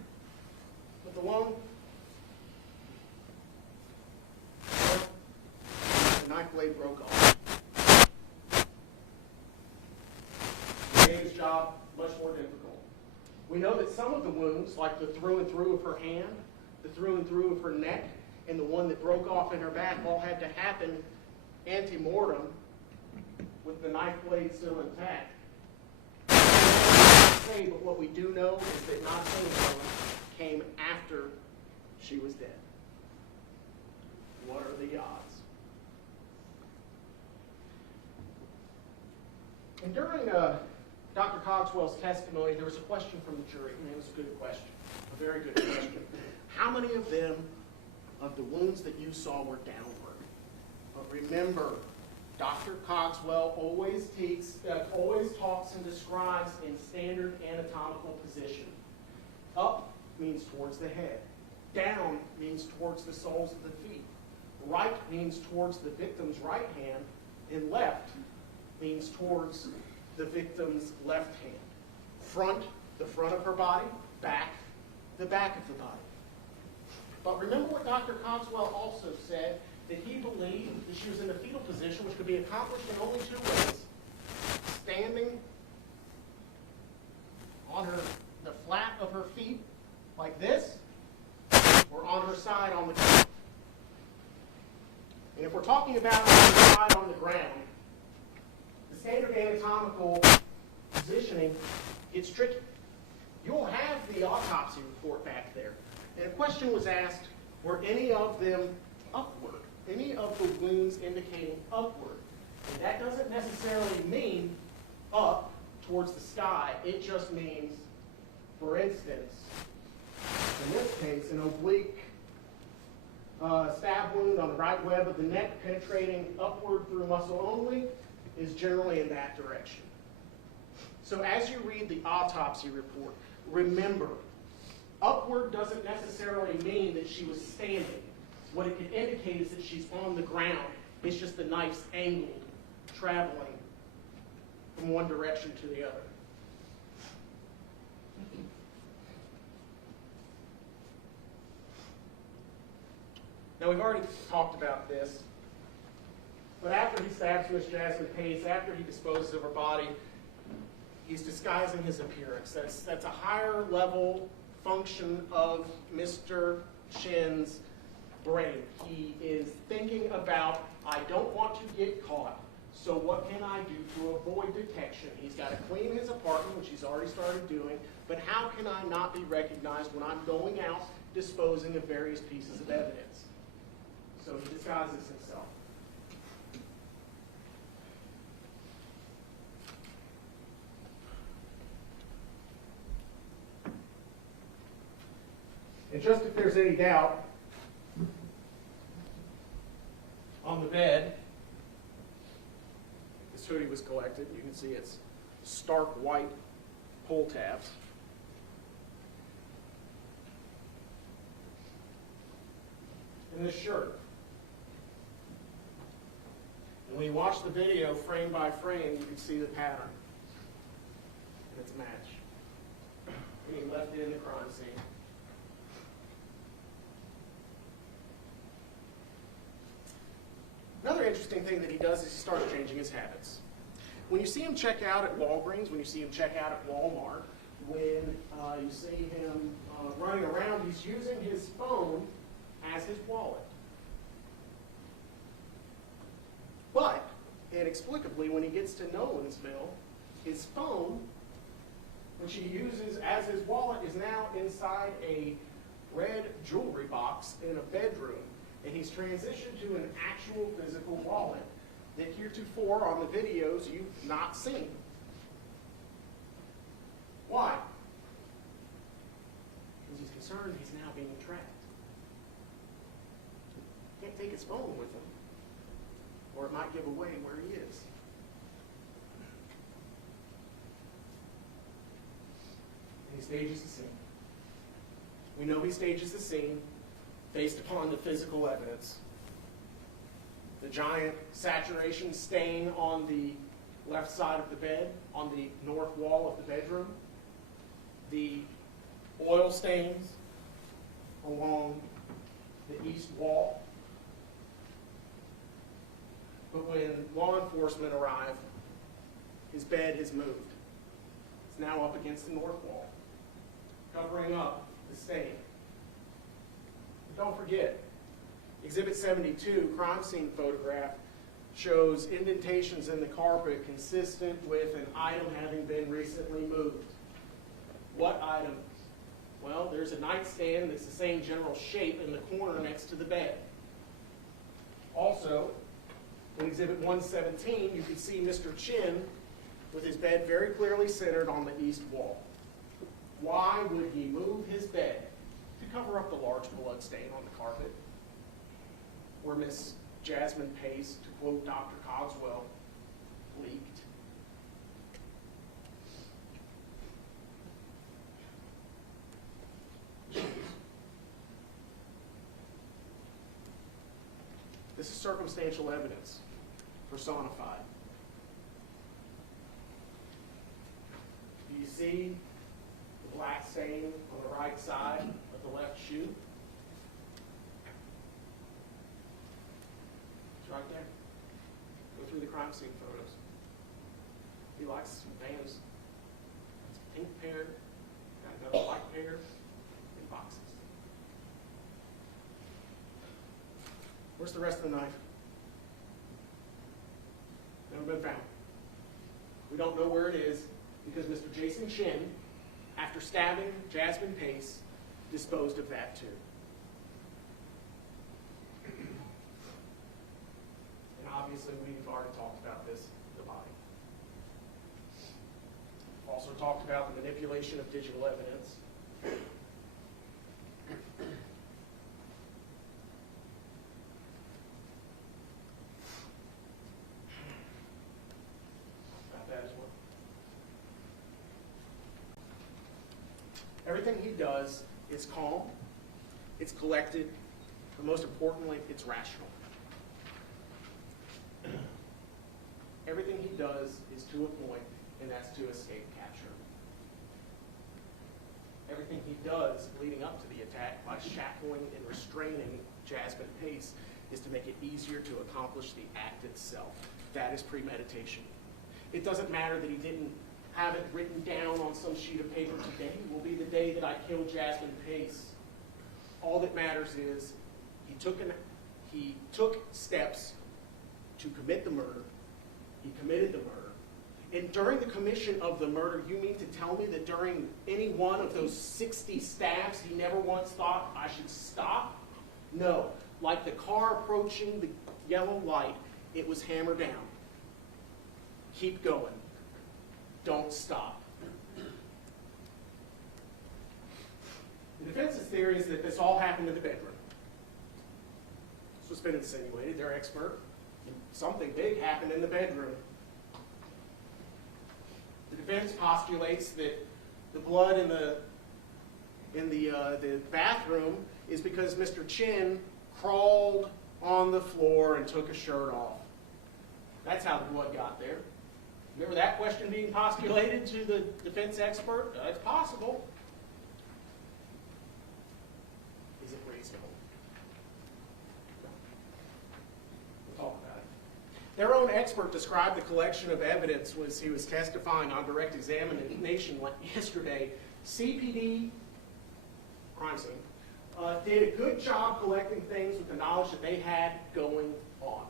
with the lung? The knife blade broke off. It made his job much more difficult. We know that some of the wounds, like the through and through of her hand, the through and through of her neck, and the one that broke off in her back, all had to happen ante-mortem with the knife blade still intact. But what we do know is that not any of them came after she was dead. What are the odds? And during Dr. Cogswell's testimony, there was a question from the jury, and it was a good question, a very good question. How many of them, of the wounds that you saw, were downward? But remember, Dr. Cogswell always talks and describes in standard anatomical position. Up means towards the head. Down means towards the soles of the feet. Right means towards the victim's right hand. And left means towards the victim's left hand. Front, the front of her body. Back, the back of the body. But remember what Dr. Cogswell also said, that he believed that she was in the fetal position, which could be accomplished in only two ways. Standing on the flat of her feet like this, or on her side on the ground. And if we're talking about on her side on the ground, the standard anatomical positioning gets tricky. You'll have the autopsy report back there. And a question was asked, were any of them upward? Any of the wounds indicating upward? And that doesn't necessarily mean up towards the sky. It just means, for instance, in this case, an oblique stab wound on the right web of the neck penetrating upward through muscle only is generally in that direction. So as you read the autopsy report, remember, upward doesn't necessarily mean that she was standing. What it could indicate is that she's on the ground. It's just the knife's angled, traveling from one direction to the other. Now, we've already talked about this, but after he stabs Miss Jasmine Pace, after he disposes of her body, he's disguising his appearance. That's a higher level function of Mr. Chen's brain. He is thinking about, I don't want to get caught, so what can I do to avoid detection? He's got to clean his apartment, which he's already started doing, but how can I not be recognized when I'm going out disposing of various pieces of evidence? So he disguises himself. And just if there's any doubt, on the bed, this hoodie was collected. You can see it's stark white pull tabs. And this shirt. And when you watch the video frame by frame, you can see the pattern. And it's a match. Being left in the crime scene. Another interesting thing that he does is he starts changing his habits. When you see him check out at Walgreens, when you see him check out at Walmart, when you see him running around, he's using his phone as his wallet. But, inexplicably, when he gets to Nolensville, his phone, which he uses as his wallet, is now inside a red jewelry box in a bedroom. And he's transitioned to an actual physical wallet that heretofore on the videos you've not seen. Why? Because he's concerned he's now being tracked. He can't take his phone with him, or it might give away where he is. He stages the scene. We know he stages the scene based upon the physical evidence. The giant saturation stain on the left side of the bed, on the north wall of the bedroom. The oil stains along the east wall. But when law enforcement arrived, his bed has moved. It's now up against the north wall, covering up the stain. But don't forget, Exhibit 72, crime scene photograph, shows indentations in the carpet consistent with an item having been recently moved. What item? Well, there's a nightstand that's the same general shape in the corner next to the bed. Also, in Exhibit 117, you can see Mr. Chen with his bed very clearly centered on the east wall. Why would he move his bed? To cover up the large blood stain on the carpet, where Miss Jasmine Pace, to quote Dr. Cogswell, leaked. This is circumstantial evidence, personified. Do you see the black stain on the right side of the left shoe? It's right there. Go through the crime scene photos. He likes some Vans. It's a pink pair, got another white pair, in boxes. Where's the rest of the knife? Never been found. We don't know where it is because Mr. Jason Chen, after stabbing Jasmine Pace, disposed of that too. And obviously we've already talked about this, the body. We've also talked about the manipulation of digital evidence. Everything he does is calm, it's collected, but most importantly, it's rational. Everything he does is to a point, and that's to escape capture. Everything he does leading up to the attack by shackling and restraining Jasmine Pace is to make it easier to accomplish the act itself. That is premeditation. It doesn't matter that he didn't have it written down on some sheet of paper. Today will be the day that I kill Jasmine Pace. All that matters is he took steps to commit the murder. He committed the murder. And during the commission of the murder, you mean to tell me that during any one of those 60 stabs, he never once thought I should stop? No. Like the car approaching the yellow light, it was hammer down. Keep going. Don't stop. The defense's theory is that this all happened in the bedroom. This was been insinuated. They're expert. Something big happened in the bedroom. The defense postulates that the blood in the bathroom is because Mr. Chen crawled on the floor and took his shirt off. That's how the blood got there. Remember that question being postulated to the defense expert? It's possible. Is it reasonable? No. We'll talk about it. Their own expert described the collection of evidence as he was testifying on direct examination yesterday. CPD, crime scene, did a good job collecting things with the knowledge that they had going on.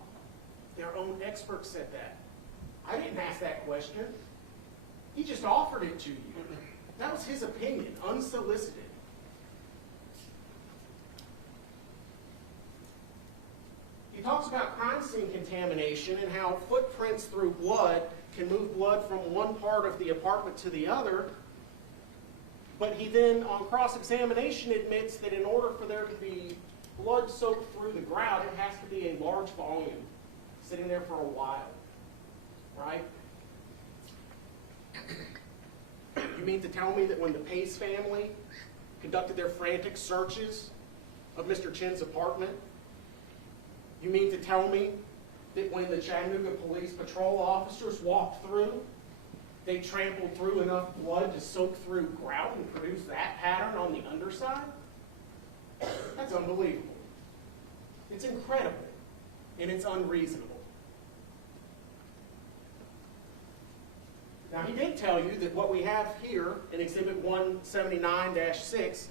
Their own expert said that. I didn't ask that question. He just offered it to you. That was his opinion, unsolicited. He talks about crime scene contamination and how footprints through blood can move blood from one part of the apartment to the other. But he then, on cross-examination, admits that in order for there to be blood soaked through the grout, it has to be a large volume, sitting there for a while. Right? You mean to tell me that when the Pace family conducted their frantic searches of Mr. Chen's apartment, you mean to tell me that when the Chattanooga Police Patrol officers walked through, they trampled through enough blood to soak through grout and produce that pattern on the underside? That's unbelievable. It's incredible, and it's unreasonable. Now, he did tell you that what we have here in Exhibit 179-6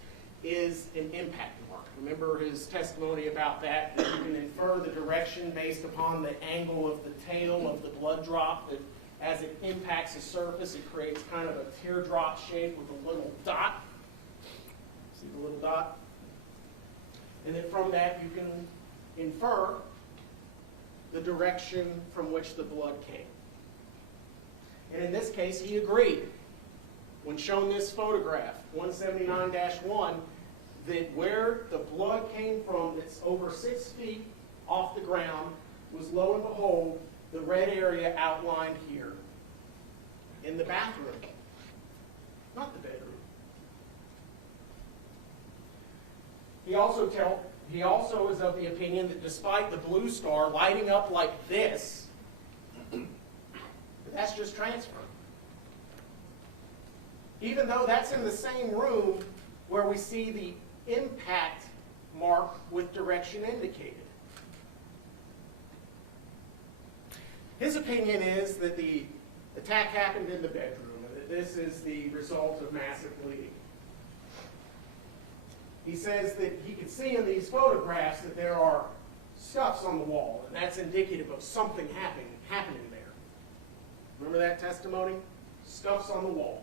is an impact mark. Remember his testimony about that you can infer the direction based upon the angle of the tail of the blood drop, that as it impacts the surface, it creates kind of a teardrop shape with a little dot. See the little dot? And then from that, you can infer the direction from which the blood came. And in this case, he agreed, when shown this photograph, 179-1, that where the blood came from that's over 6 feet off the ground was, lo and behold, the red area outlined here in the bathroom, not the bedroom. He also is of the opinion that despite the blue star lighting up like this, that's just transfer. Even though that's in the same room where we see the impact mark with direction indicated. His opinion is that the attack happened in the bedroom, and that this is the result of massive bleeding. He says that he could see in these photographs that there are scuffs on the wall, and that's indicative of something happening there. Remember that testimony? Scuffs on the wall.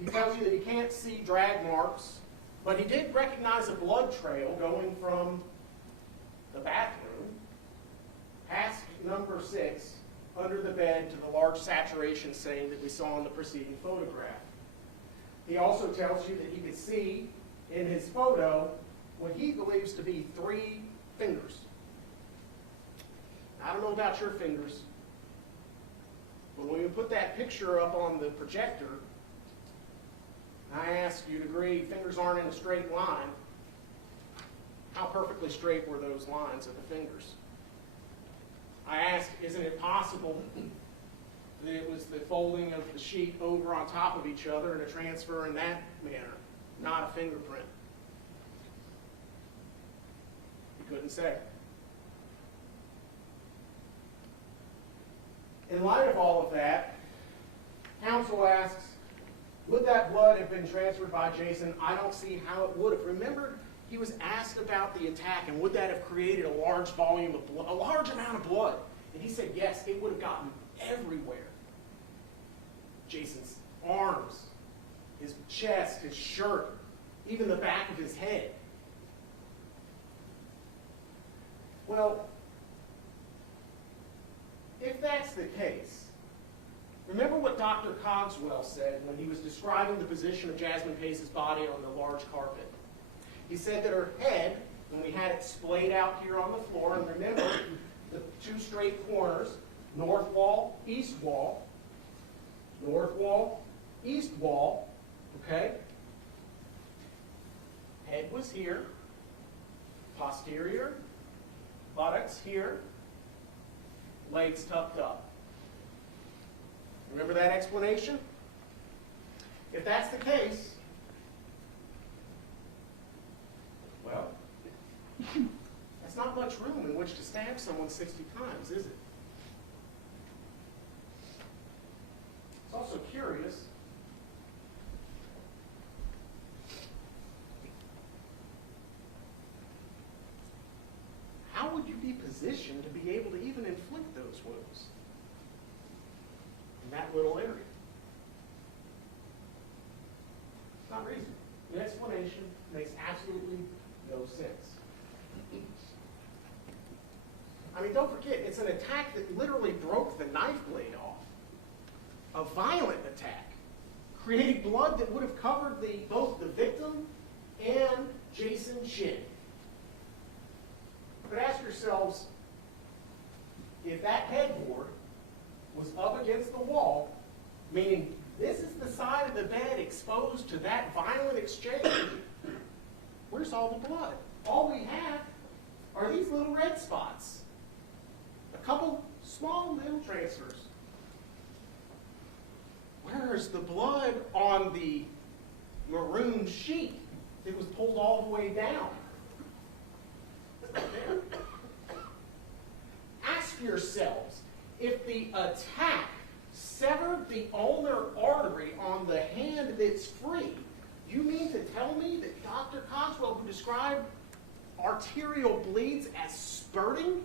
He tells you that he can't see drag marks, but he did recognize a blood trail going from the bathroom past number 6 under the bed to the large saturation stain that we saw in the preceding photograph. He also tells you that he could see in his photo what he believes to be 3 fingers. I don't know about your fingers, but when we put that picture up on the projector, I ask you to agree fingers aren't in a straight line. How perfectly straight were those lines of the fingers? I ask, isn't it possible that it was the folding of the sheet over on top of each other and a transfer in that manner, not a fingerprint? He couldn't say. In light of all of that, counsel asks, would that blood have been transferred by Jason? I don't see how it would have. Remember, he was asked about the attack and would that have created a large volume of blood, a large amount of blood? And he said yes, it would have gotten everywhere. Jason's arms, his chest, his shirt, even the back of his head. Well, if that's the case, remember what Dr. Cogswell said when he was describing the position of Jasmine Pace's body on the large carpet. He said that her head, when we had it splayed out here on the floor, and remember the 2 straight corners, north wall, east wall, north wall, east wall, okay? Head was here, posterior, buttocks here, legs tucked up. Remember that explanation? If that's the case, well, that's not much room in which to stab someone 60 times, is it? It's also curious. How would you be positioned to be able to even inflict those wounds in that little area? It's not reasonable. The explanation makes absolutely no sense. I mean, don't forget, it's an attack that literally broke the knife blade off. A violent attack, creating blood that would have covered both the victim and Jason Chen. But ask yourselves, if that headboard was up against the wall, meaning this is the side of the bed exposed to that violent exchange. Where's all the blood? All we have are these little red spots. A couple small little transfers. Where's the blood on the maroon sheet that was pulled all the way down? It's not there. Ask yourselves, if the attack severed the ulnar artery on the hand that's free, you mean to tell me that Dr. Cogswell, who described arterial bleeds as spurting,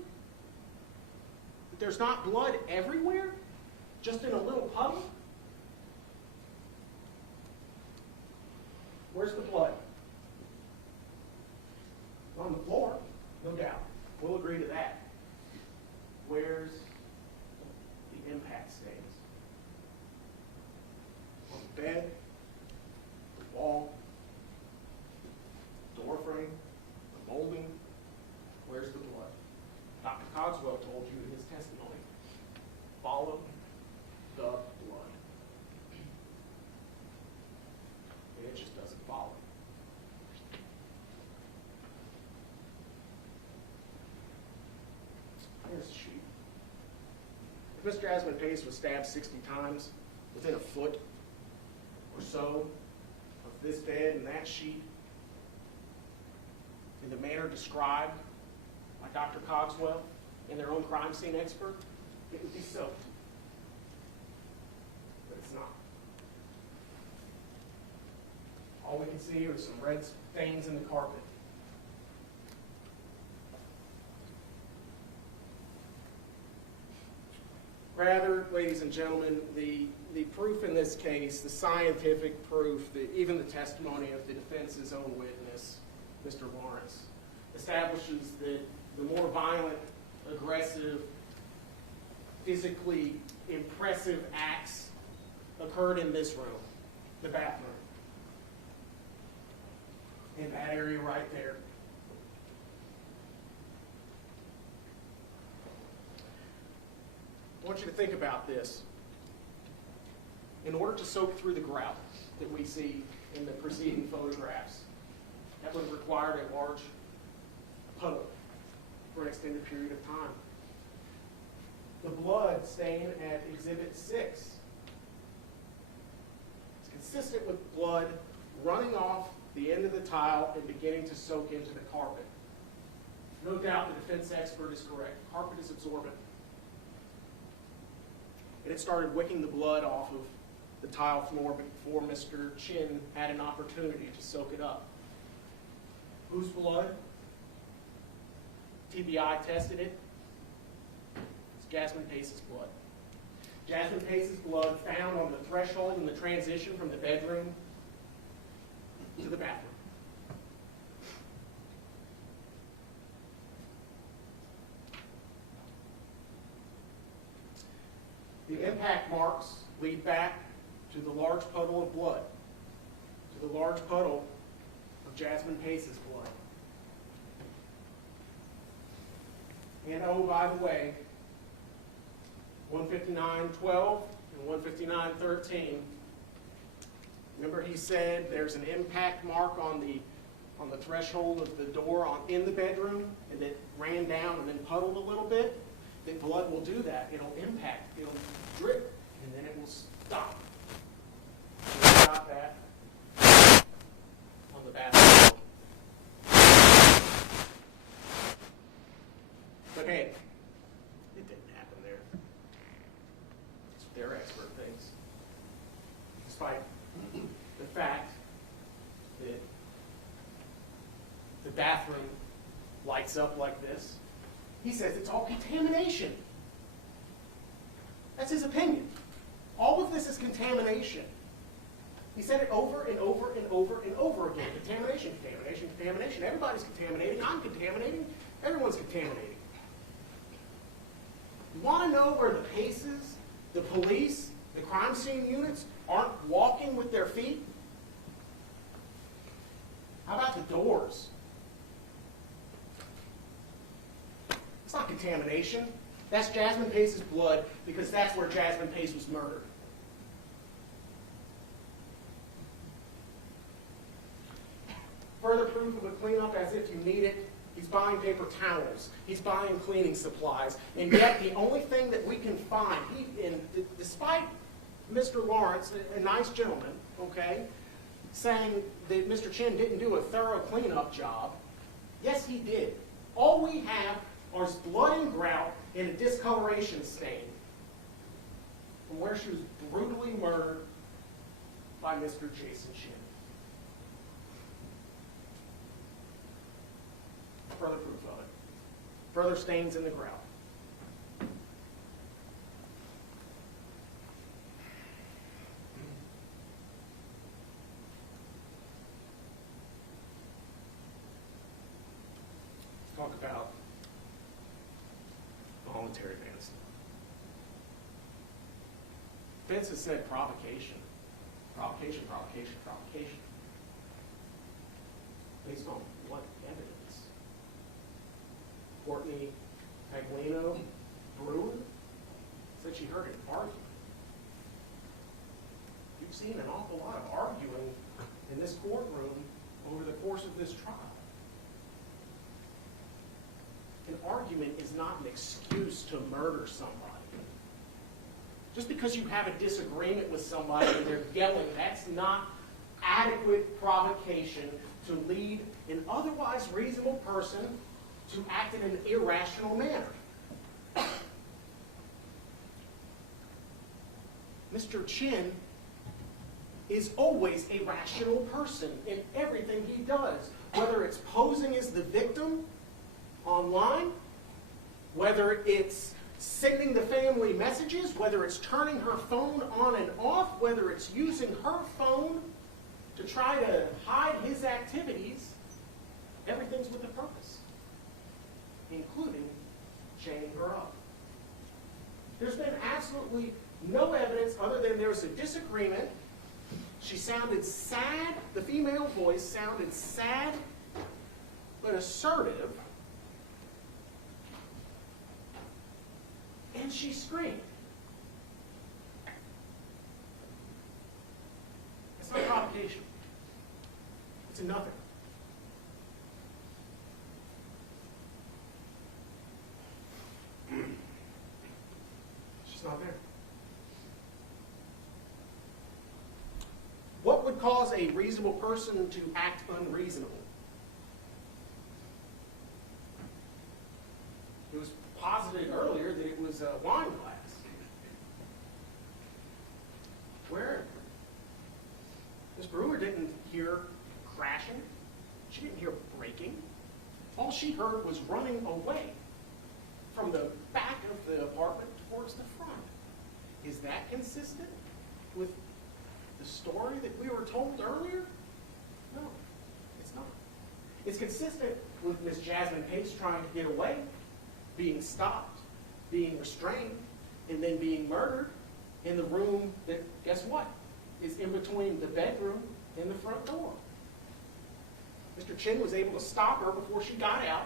that there's not blood everywhere, just in a little puddle? Where's the blood? On the floor, no doubt. We'll agree to that. Where's the impact stains? On the bed, the wall, door frame, the molding. Where's the blood? Dr. Cogswell told you in his testimony, follow the blood. And it just doesn't follow. Here's the sheet. If Mr. Jasmine Pace was stabbed 60 times within a foot or so of this bed and that sheet, in the manner described by Dr. Cogswell and their own crime scene expert, it would be soaked. But it's not. All we can see are some red stains in the carpet. Rather, ladies and gentlemen, the proof in this case, the scientific proof, even the testimony of the defense's own witness, Mr. Lawrence, establishes that the more violent, aggressive, physically impressive acts occurred in this room, the bathroom. In that area right there. I want you to think about this. In order to soak through the grout that we see in the preceding photographs, that would have required a large puddle for an extended period of time. The blood stain at Exhibit 6 is consistent with blood running off the end of the tile and beginning to soak into the carpet. No doubt the defense expert is correct. Carpet is absorbent. And it started wicking the blood off of the tile floor before Mr. Chen had an opportunity to soak it up. Whose blood? TBI tested it. It's Jasmine Pace's blood. Jasmine Pace's blood found on the threshold in the transition from the bedroom to the bathroom. The impact marks lead back to the large puddle of blood, to the large puddle of Jasmine Pace's blood. And oh, by the way, 159.12 and 159.13. Remember, he said there's an impact mark on the threshold of the door in the bedroom, and it ran down and then puddled a little bit. Then blood will do that. It'll impact, it'll drip, and then it will stop. And we got that on the bathroom. But hey, it didn't happen there. It's what their expert thinks. Despite the fact that the bathroom lights up like this, he says it's all contamination. That's his opinion. All of this is contamination. He said it over and over and over and over again. Contamination, contamination, contamination. Everybody's contaminating. I'm contaminating. Everyone's contaminating. You want to know where the Paces, the police, the crime scene units aren't walking with their feet? How about the doors? It's not contamination. That's Jasmine Pace's blood because that's where Jasmine Pace was murdered. Further proof of a cleanup as if you need it. He's buying paper towels. He's buying cleaning supplies. And yet the only thing that we can find, despite Mr. Lawrence, a nice gentleman, okay, saying that Mr. Chen didn't do a thorough cleanup job, yes, he did. All we have are blood and grout and a discoloration stain from where she was brutally murdered by Mr. Jason Chen. Further proof of it. Further stains in the grout. Let's talk about voluntary manslaughter. Defense has said provocation. Provocation, provocation, provocation. Based on what evidence? Courtney Paglino Brewer said she heard an argument. You've seen an awful lot of arguing in this courtroom over the course of this trial. An argument is not an excuse to murder somebody. Just because you have a disagreement with somebody and they're yelling, that's not adequate provocation to lead an otherwise reasonable person to act in an irrational manner. Mr. Chen is always a rational person in everything he does, whether it's posing as the victim online, whether it's sending the family messages, whether it's turning her phone on and off, whether it's using her phone to try to hide his activities. Everything's with a purpose, including chaining her up. There's been absolutely no evidence other than there was a disagreement. She sounded sad. The female voice sounded sad but assertive. And she screamed. It's not provocation. It's a nothing. She's not there. What would cause a reasonable person to act unreasonable? It was posited earlier that it was a wine glass. Where Ms. Brewer didn't hear crashing. She didn't hear breaking. All she heard was running away from the back of the apartment towards the front. Is that consistent with the story that we were told earlier? No, it's not. It's consistent with Ms. Jasmine Pace trying to get away, being stopped, being restrained, and then being murdered in the room that, guess what, is in between the bedroom and the front door. Mr. Chen was able to stop her before she got out,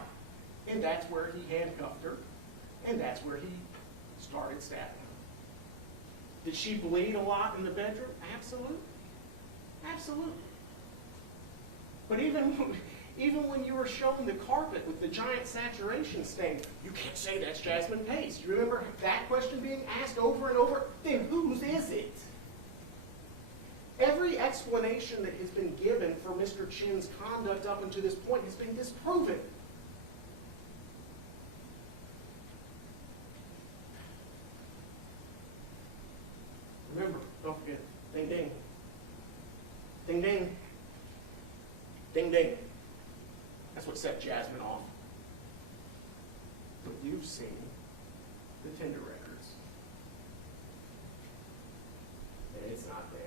and that's where he handcuffed her, and that's where he started stabbing her. Did she bleed a lot in the bedroom? Absolutely. Absolutely. But even when you were shown the carpet with the giant saturation stain, you can't say that's Jasmine Pace. You remember that question being asked over and over? Then whose is it? Every explanation that has been given for Mr. Chen's conduct up until this point has been disproven. Remember, don't forget, ding ding. Ding ding. Ding ding. That's what set Jasmine off. But you've seen the Tinder records. And it's not there.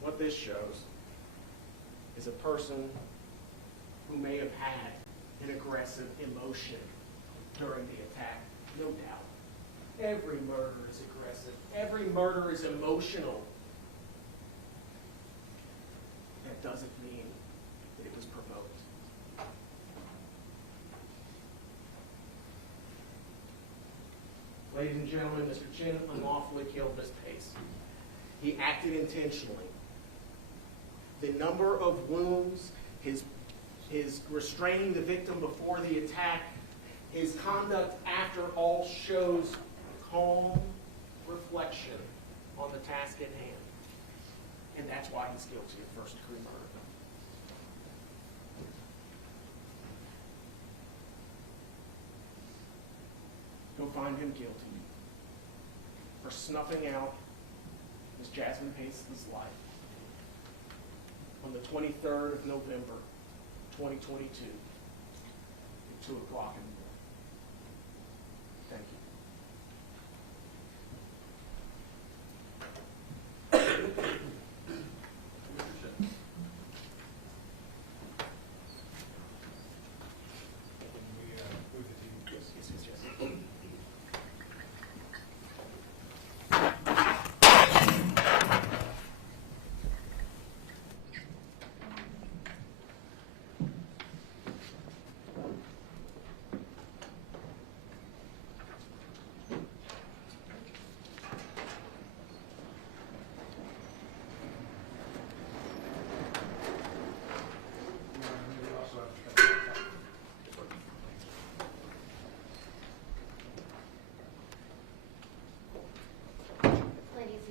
What this shows is a person who may have had an aggressive emotion during the attack, no doubt. Every murder is aggressive. Every murder is emotional. That doesn't mean that it was provoked. Ladies and gentlemen, Mr. Chen unlawfully killed Ms. Pace. He acted intentionally. The number of wounds, his restraining the victim before the attack, his conduct after all shows calm reflection on the task at hand. And that's why he's guilty of first-degree murder. Go find him guilty for snuffing out Ms. Jasmine Pace's life on the 23rd of November, 2022, at 2 o'clock in the morning. Thank you.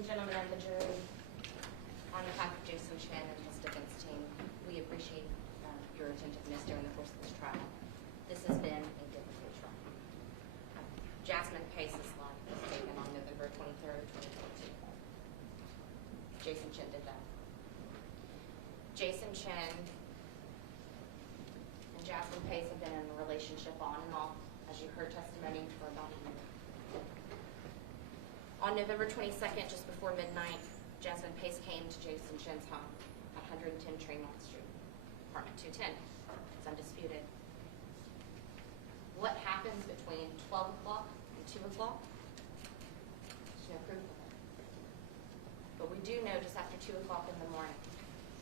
Gentlemen of the jury, on behalf of Jason Chen and his defense team, we appreciate your attentiveness during the course of this trial. This has been a difficult trial. Jasmine Pace's life was taken on November 23rd, 2022. Jason Chen did that. Jason Chen and Jasmine Pace have been in a relationship on and off, as you heard testimony, for about a year. On November 22nd, just before midnight, Jasmine Pace came to Jason Chen's home, 110 Tremont Street, apartment 210. It's undisputed. What happens between 12 o'clock and 2 o'clock? There's no proof of it. But we do know just after 2 o'clock in the morning,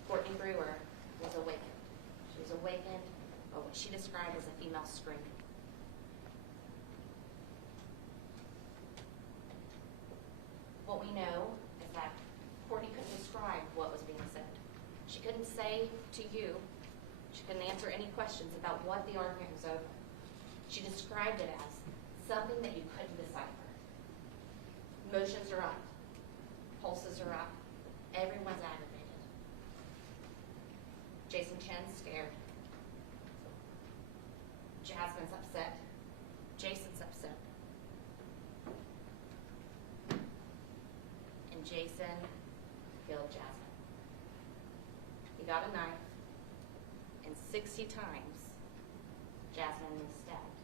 Courtney Brewer was awakened. She was awakened by what she described as a female screaming. What we know is that Courtney couldn't describe what was being said. She couldn't say to you, she couldn't answer any questions about what the argument was over. She described it as something that you couldn't decipher. Emotions are up, pulses are up, everyone's aggravated. Jason Chen's scared. Jasmine's upset. Jason's upset. Jason killed Jasmine. He got a knife, and 60 times, Jasmine was stabbed.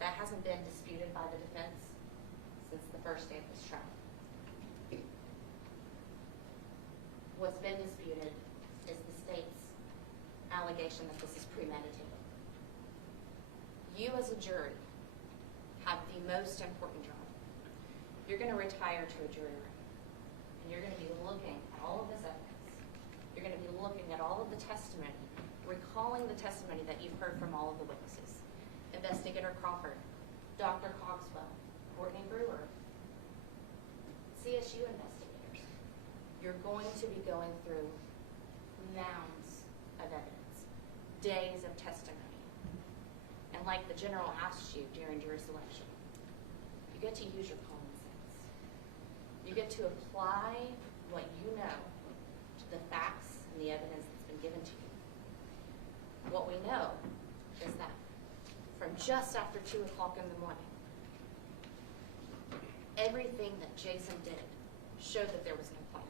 That hasn't been disputed by the defense since the first day of this trial. What's been disputed is the state's allegation that this is premeditated. You as a jury have the most important job. You're going to retire to a jury room, and you're going to be looking at all of this evidence. You're going to be looking at all of the testimony, recalling the testimony that you've heard from all of the witnesses. Investigator Crawford, Dr. Cogswell, Courtney Brewer, CSU investigators. You're going to be going through mounds of evidence, days of testimony. And like the general asked you during jury selection, you get to use your common sense. You get to apply what you know to the facts and the evidence that's been given to you. What we know is that from just after 2 o'clock in the morning, everything that Jason did showed that there was no plan.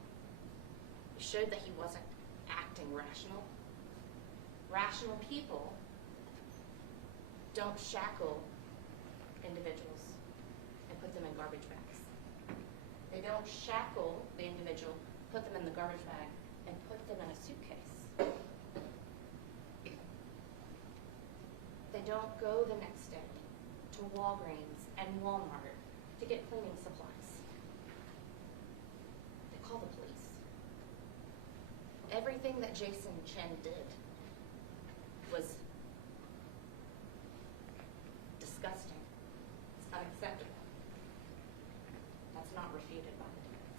It showed that he wasn't acting rational. Rational people don't shackle individuals and put them in garbage bags. They don't shackle the individual, put them in the garbage bag, and put them in a suitcase. They don't go the next day to Walgreens and Walmart to get cleaning supplies. They call the police. Everything that Jason Chen did was disgusting. It's unacceptable. That's not refuted by the defense.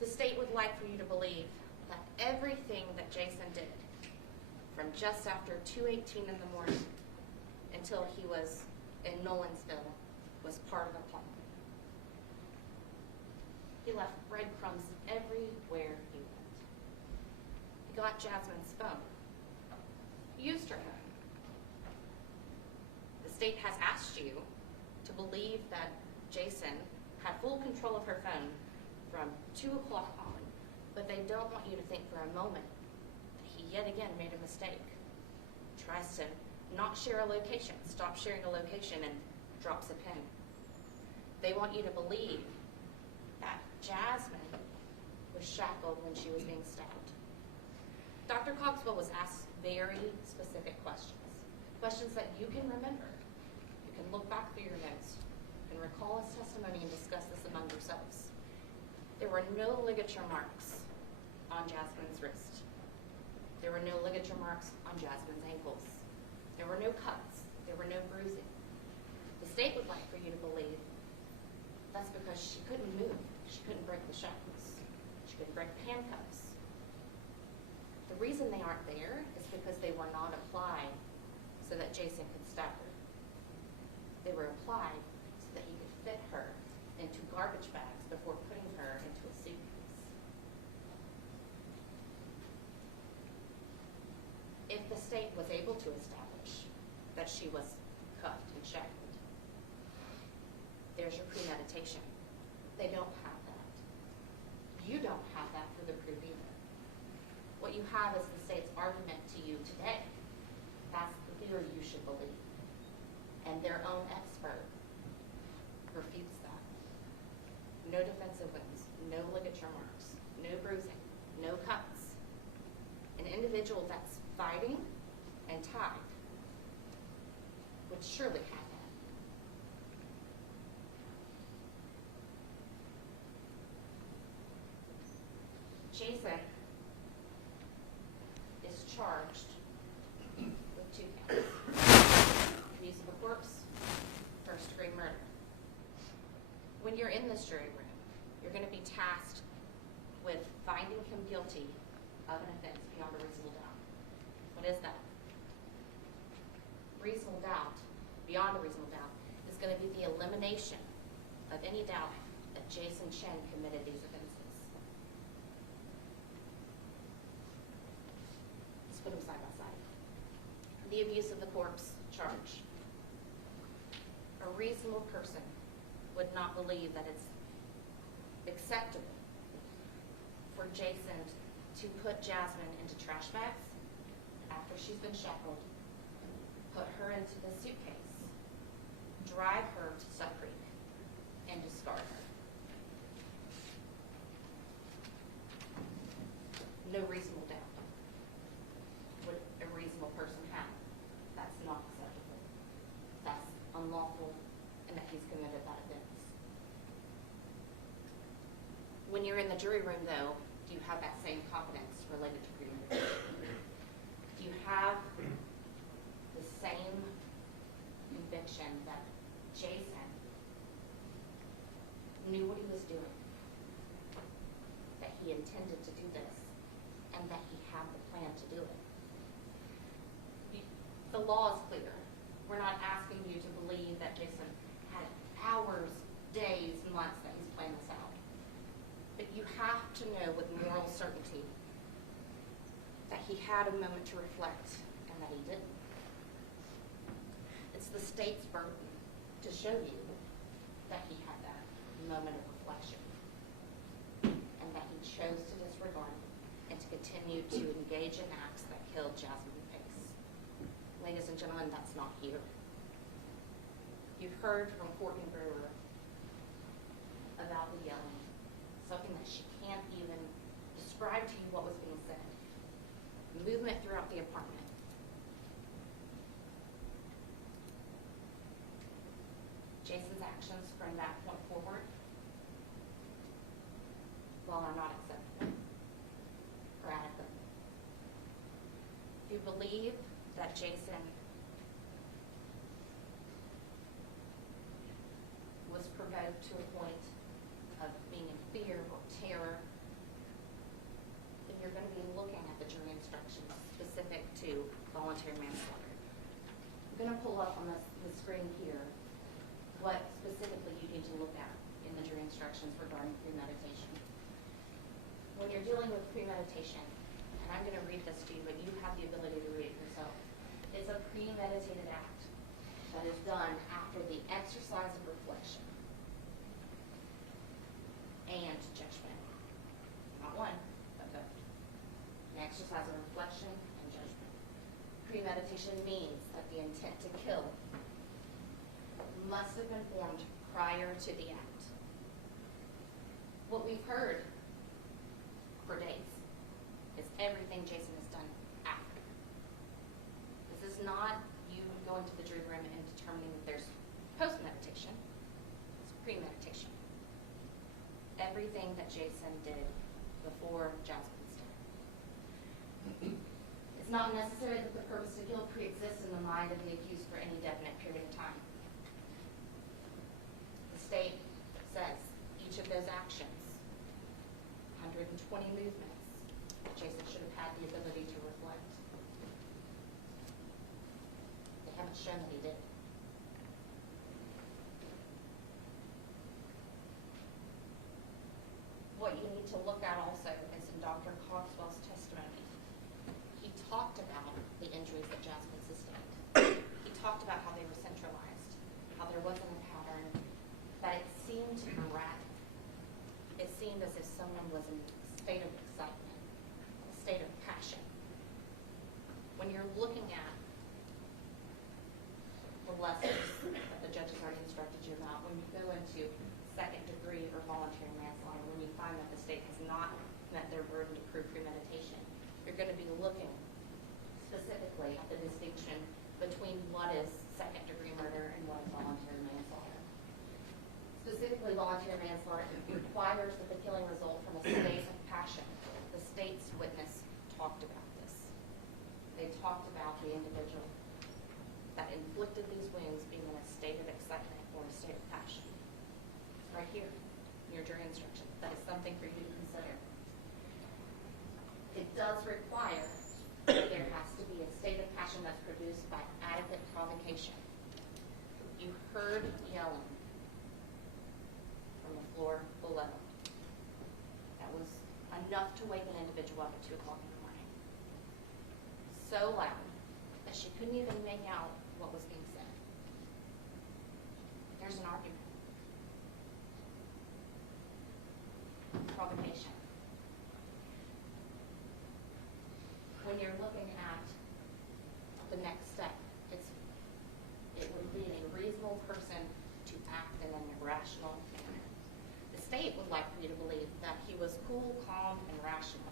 The state would like for you to believe that everything that Jason did from just after 2:18 in the morning until he was in Nolensville was part of a plan. He left breadcrumbs everywhere he went. He got Jasmine's phone. He used her phone. The state has asked you to believe that Jason had full control of her phone from 2 o'clock on, but they don't want you to think for a moment that he yet again made a mistake. Tries to not share a location, stop sharing a location, and drops a pin. They want you to believe that Jasmine was shackled when she was being stabbed. Dr. Cogswell was asked very specific questions, questions that you can remember. You can look back through your notes, you can recall his testimony and discuss this among yourselves. There were no ligature marks on Jasmine's wrist. There were no ligature marks on Jasmine's ankles. There were no cuts. There were no bruising. The state would like for you to believe that's because she couldn't move. She couldn't break the shackles. She couldn't break the handcuffs. The reason they aren't there is because they were not applied so that Jason could stab her. They were applied so that he could fit her into garbage bags before putting her into a suitcase. If the state was able to establish that she was cuffed and shackled, there's your premeditation. They don't have that. You don't have that for the proof either. What you have is the state's argument to you today. That's the theory you should believe. And their own expert refutes that. No defensive wounds, no ligature marks, no bruising, no cuts. An individual that's fighting and tied would surely have that. Jason is charged with 2 counts. Abuse of a corpse, first-degree murder. When you're in this jury room, you're going to be tasked with finding him guilty of an offense beyond a reasonable doubt. What is that? Reasonable doubt, beyond a reasonable doubt, is going to be the elimination of any doubt that Jason Chen committed these offenses. Let's put them side by side. The abuse of the corpse charge. A reasonable person would not believe that it's acceptable for Jason to put Jasmine into trash bags after she's been shackled, put her into the suitcase, drive her to Suck Creek, and discard her. No reasonable doubt would a reasonable person have. That's not acceptable. That's unlawful, and that he's committed that offense. When you're in the jury room, though, do you have that same confidence related to premeditation? Do you have the same conviction that Jason knew what he was doing, that he intended to do this, and that he had the plan to do it? The law is clear. We're not asking you to believe that Jason had hours, days, months that he's planned this out. But you have to know with moral certainty that he had a moment to reflect and that he didn't. It's the state's burden to show you that he had that moment of reflection and that he chose to disregard it and to continue to engage in acts that killed Jasmine Pace. Ladies and gentlemen, that's not here. You've heard from Courtney Brewer about the yelling, something that she can't even describe to you what was being said. Movement throughout actions from that point forward, well, are not acceptable or adequate. If you believe that Jason was provoked to a point of being in fear or terror, then you're going to be looking at the jury instructions specific to voluntary manslaughter. I'm going to pull up on the screen here what specifically you need to look at in the jury instructions regarding premeditation. When you're dealing with premeditation, and I'm going to read this to you, but you have the ability to read it yourself. It's a premeditated act that is done after the exercise of reflection and judgment. Not one, but both. An exercise of reflection and judgment. Premeditation means that the intent to kill must have been formed prior to the act. What we've heard for days is everything Jason has done after. This is not you going to the jury room and determining that there's post-meditation. It's premeditation. Everything that Jason did before Jasmine's death. It's not necessary that the purpose to kill pre-exists in the mind of the accused for any definite period of time. The state says each of those actions, 120 movements, Jason should have had the ability to reflect. They haven't shown that he did. What you need to look at also is in Dr. Cogswell's testimony. He talked about the injuries that Jasmine sustained. He talked about how they were centralized, how there wasn't a pattern, that it seemed erratic. It seemed as if someone was in a state of excitement, a state of passion. When you're looking at the lessons that the judges already instructed you about, when you go into second degree or voluntary manslaughter, when you find that the state has not met their burden to prove premeditation, you're going to be looking specifically at the distinction between what is second degree murder and what is voluntary manslaughter. Specifically, voluntary manslaughter requires that the killing result from a state of passion. The state's witness talked about this. They talked about the individual that inflicted these wounds being in a state of excitement or a state of passion. It's right here in your jury instruction. That is something for you to consider. It does require that there has to be a state of passion that's produced by adequate provocation. You heard yelling from the floor below. That was enough to wake an individual up at 2 o'clock in the morning. So loud that she couldn't even make out what was being said. There's an argument. Provocation. When you're looking at the next step, it would lead a reasonable person to act in an irrational manner. The state would like for you to believe that he was cool, calm, and rational.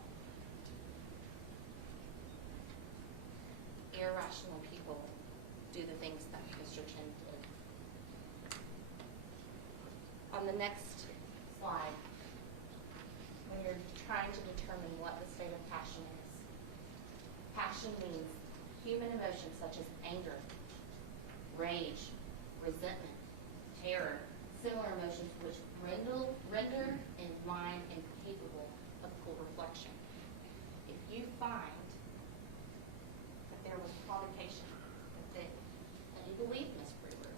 Irrational people do the things that Mr. Chen did. On the next slide, when you're trying to determine what the state of passion is, passion means human emotions such as anger, rage, resentment, terror, similar emotions which render a mind incapable of cool reflection. If you find that there was provocation, that you believe Ms. Brewer,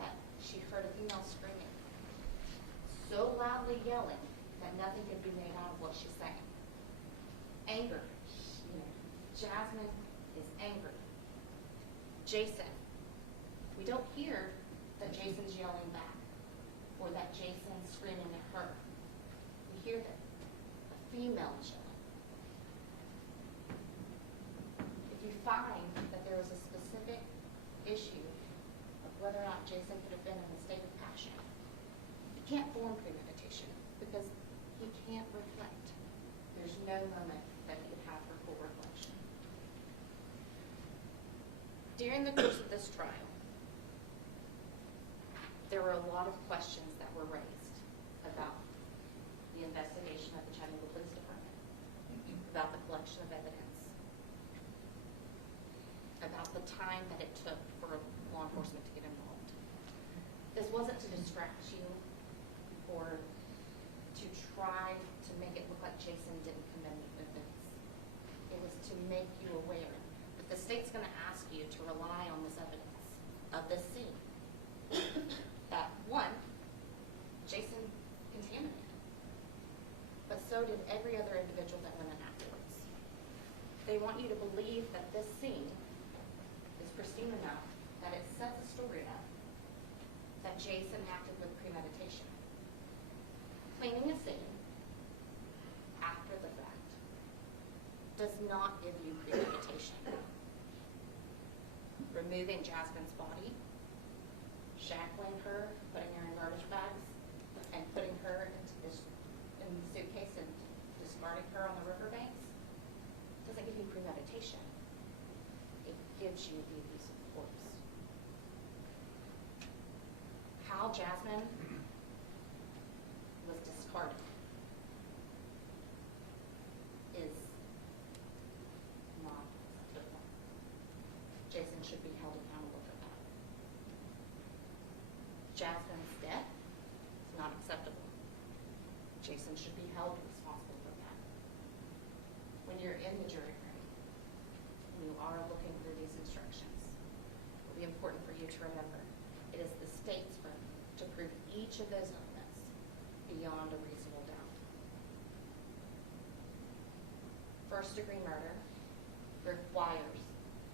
that she heard a female screaming, so loudly yelling that nothing could be made out of what she's saying. Anger. Jasmine is angry. Jason. We don't hear that Jason's yelling back or that Jason's screaming at her. We hear that a female is yelling. If you find that there was a specific issue of whether or not Jason could have been in a state of passion, you can't form premeditation because he can't reflect. There's no moment that he would have for full reflection. During the course of this trial, there there were a lot of questions that were raised about the investigation of the Chattanooga Police Department, about the collection of evidence, about the time that it took for law enforcement to get involved. This wasn't to distract you or to try to make it look like Jason didn't commit any offense. It was to make you aware that the state's going to ask you to rely on this evidence of this scene. That one, Jason contaminated, but so did every other individual that went in afterwards. They want you to believe that this scene is pristine enough that it sets a story up that Jason acted with premeditation. Cleaning a scene after the fact does not give you premeditation. Removing Jasmine's body, shackling her, putting her in garbage bags, and putting her in the suitcase and discarding her on the riverbanks doesn't give you premeditation. It gives you the abuse of force. How Jasmine was discarded is not acceptable. Jason should be held accountable for that. Jasmine's death is not acceptable. Jason should be held responsible for that. When you're in the jury room, when you are looking through these instructions, it will be important for you to remember it is the state's burden to prove each of those elements beyond a reasonable doubt. First-degree murder requires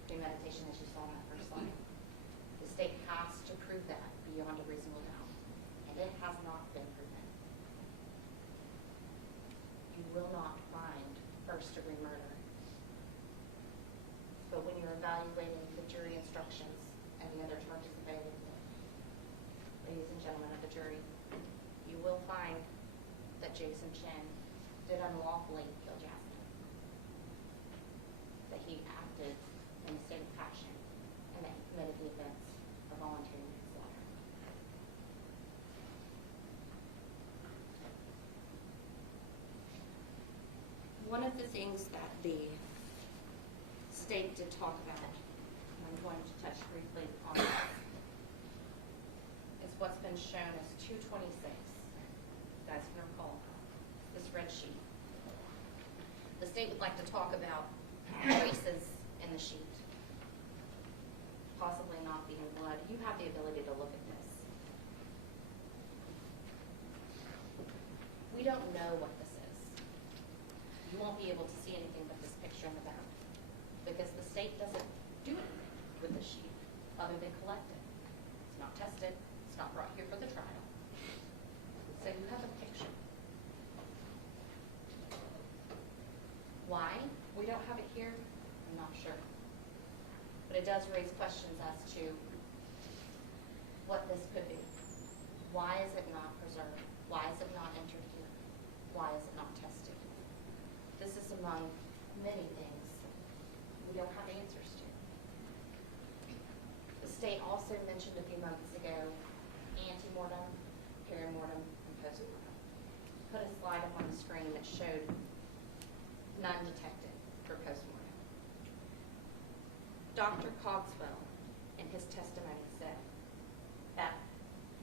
premeditation, as you saw in that first slide. The state has to prove that beyond a reasonable doubt, and it has not been proven. You will not find first-degree murder. But when you're evaluating the jury instructions and the other charges available, ladies and gentlemen of the jury, you will find that Jason Chen did unlawfully kill Jasmine, that he acted in a state of passion, and that he committed the offense of voluntary manslaughter. One of the things that the state did talk about, and I'm going to touch briefly on that, is what's been shown as 226. You guys can recall this red sheet. The state would like to talk about traces in the sheet, possibly not being blood. You have the ability to look at this. We don't know what this is. You won't be able to see anything but this picture in the back, because the state doesn't do anything with the sheet other than collect it. It's not tested. It's not brought here for the trial. So you have a picture. Why we don't have it here, I'm not sure. But it does raise questions as to what this could be. Why is it not preserved? Why is it not entered here? Why is it not tested? This is among many things we don't have answers to. The state also mentioned a few months ago antemortem, perimortem, and postmortem. Put a slide up on the screen that showed none detected for postmortem. Dr. Cogswell, in his testimony, said that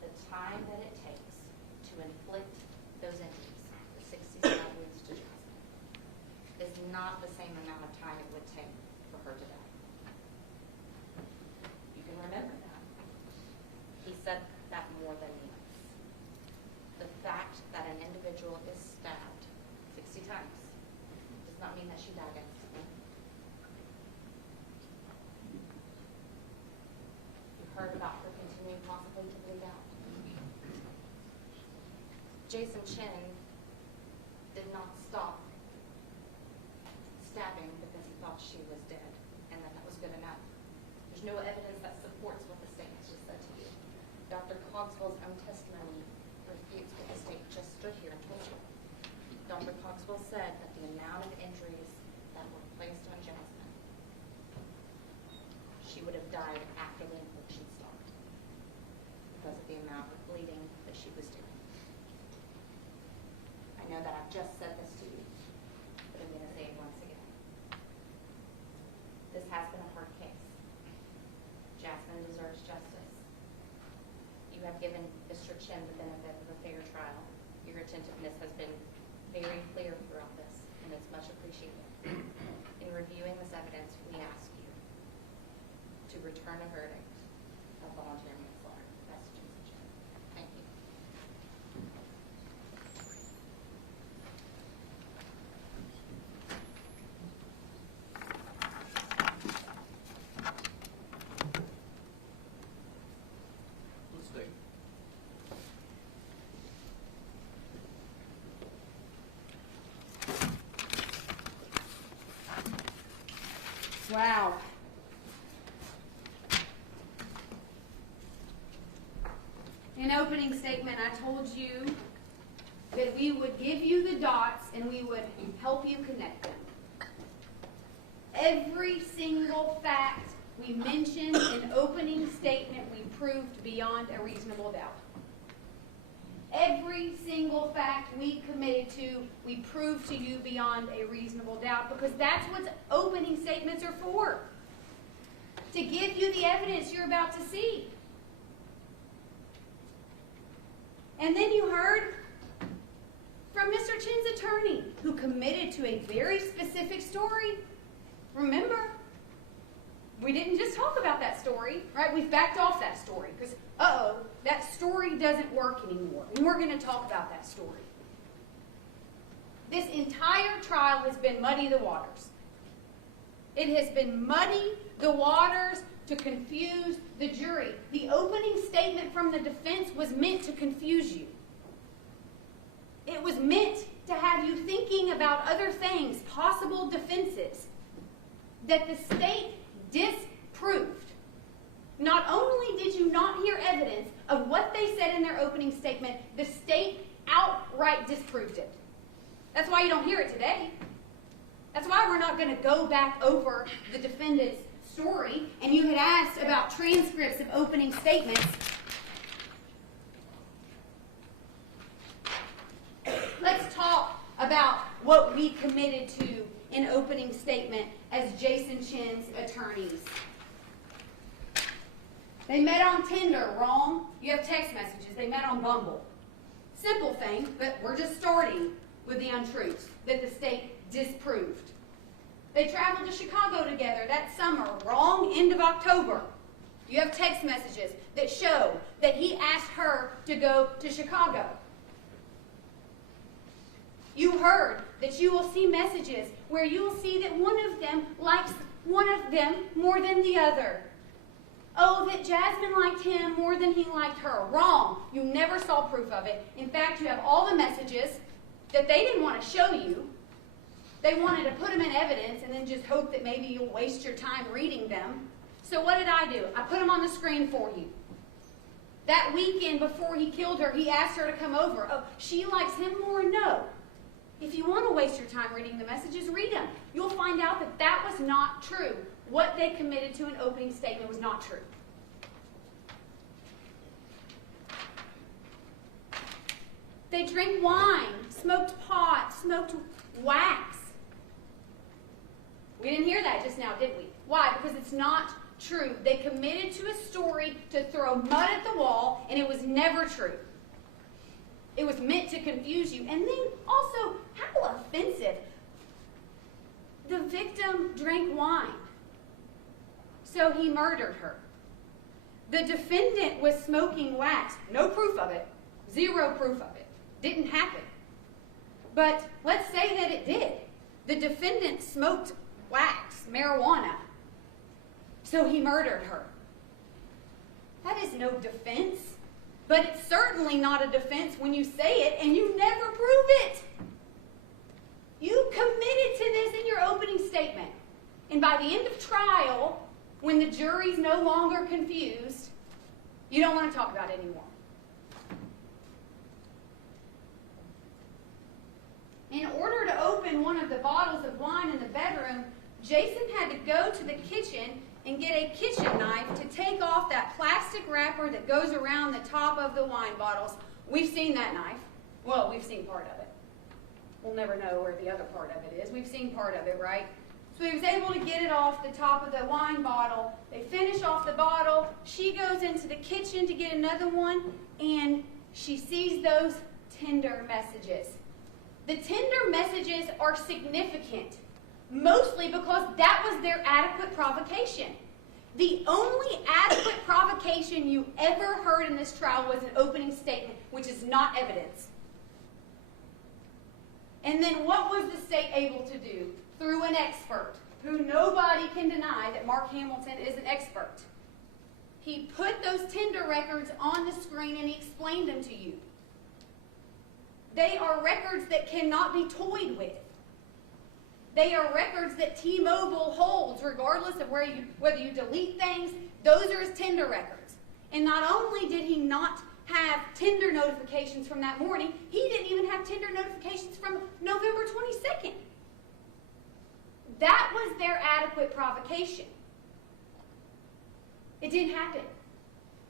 the time that it takes to inflict those injuries, the 67 wounds to Jasmine, is not the same amount of time it would take for her to die. You can remember that. He said that more than once. The fact that an individual is stabbed 60 times does not mean that she died instantly. You heard about her continuing possibly to bleed out. Jason Chen did not stop stabbing because he thought she was dead and that was good enough. There's no evidence that supports what the state has just said to you. Dr. Cogswell's own testimony refutes what the state just stood here and told you. Dr. Cogswell said that the amount of injuries that were placed on Jasmine, she would have died after the infliction stopped because of the amount of she was doing. I know that I've just said this to you, but I'm going to say it once again. This has been a hard case. Jasmine deserves justice. You have given Mr. Chen the benefit of a fair trial. Your attentiveness has been very clear throughout this, and it's much appreciated. In reviewing this evidence, we ask you to return a verdict of voluntary manslaughter. That's Jason Chen. Thank you. Let's take. Wow. In opening statement, I told you that we would give you the dots and we would help you connect them. Every single fact we mentioned in opening statement, we proved beyond a reasonable doubt. Every single fact we committed to, we proved to you beyond a reasonable doubt, because that's what opening statements are for. To give you the evidence you're about to see. And then you heard from Mr. Chen's attorney, who committed to a very specific story. Remember, we didn't just talk about that story, right? We've backed off that story because, that story doesn't work anymore. And we're going to talk about that story. This entire trial has been muddy the waters. It has been muddy the waters to confuse the jury. The opening statement from the defense was meant to confuse you. It was meant to have you thinking about other things, possible defenses, that the state disproved. Not only did you not hear evidence of what they said in their opening statement, the state outright disproved it. That's why you don't hear it today. That's why we're not going to go back over the defendant's story. And you had asked about transcripts of opening statements. Let's talk about what we committed to in opening statement as Jason Chen's attorneys. They met on Tinder, wrong? You have text messages. They met on Bumble. Simple thing, but we're just starting with the untruths that the state disproved. They traveled to Chicago together that summer, wrong? End of October. You have text messages that show that he asked her to go to Chicago. You heard that you will see messages where you will see that one of them likes one of them more than the other. Oh, that Jasmine liked him more than he liked her. Wrong. You never saw proof of it. In fact, you have all the messages that they didn't want to show you. They wanted to put them in evidence and then just hope that maybe you'll waste your time reading them. So what did I do? I put them on the screen for you. That weekend before he killed her, he asked her to come over. Oh, she likes him more? No. If you want to waste your time reading the messages, read them. You'll find out that that was not true. What they committed to an opening statement was not true. They drank wine, smoked pot, smoked wax. We didn't hear that just now, did we? Why? Because it's not true. They committed to a story to throw mud at the wall, and it was never true. It was meant to confuse you. And then also, how offensive. The victim drank wine, so he murdered her. The defendant was smoking wax. No proof of it. Zero proof of it. Didn't happen. But let's say that it did. The defendant smoked wax, marijuana, so he murdered her. That is no defense. But it's certainly not a defense when you say it and you never prove it. You committed to this in your opening statement. And by the end of trial, when the jury's no longer confused, you don't want to talk about it anymore. In order to open one of the bottles of wine in the bedroom, Jason had to go to the kitchen and get a kitchen knife to take off that plastic wrapper that goes around the top of the wine bottles. We've seen that knife. Well, we've seen part of it. We'll never know where the other part of it is. We've seen part of it, right? So he was able to get it off the top of the wine bottle. They finish off the bottle. She goes into the kitchen to get another one, and she sees those Tinder messages. The Tinder messages are significant, mostly because that was their adequate provocation. The only adequate provocation you ever heard in this trial was an opening statement, which is not evidence. And then what was the state able to do? Through an expert, who nobody can deny that Mark Hamilton is an expert. He put those Tinder records on the screen and he explained them to you. They are records that cannot be toyed with. They are records that T-Mobile holds regardless of whether you delete things. Those are his Tinder records. And not only did he not have Tinder notifications from that morning, he didn't even have Tinder notifications from November 22nd. That was their adequate provocation. It didn't happen.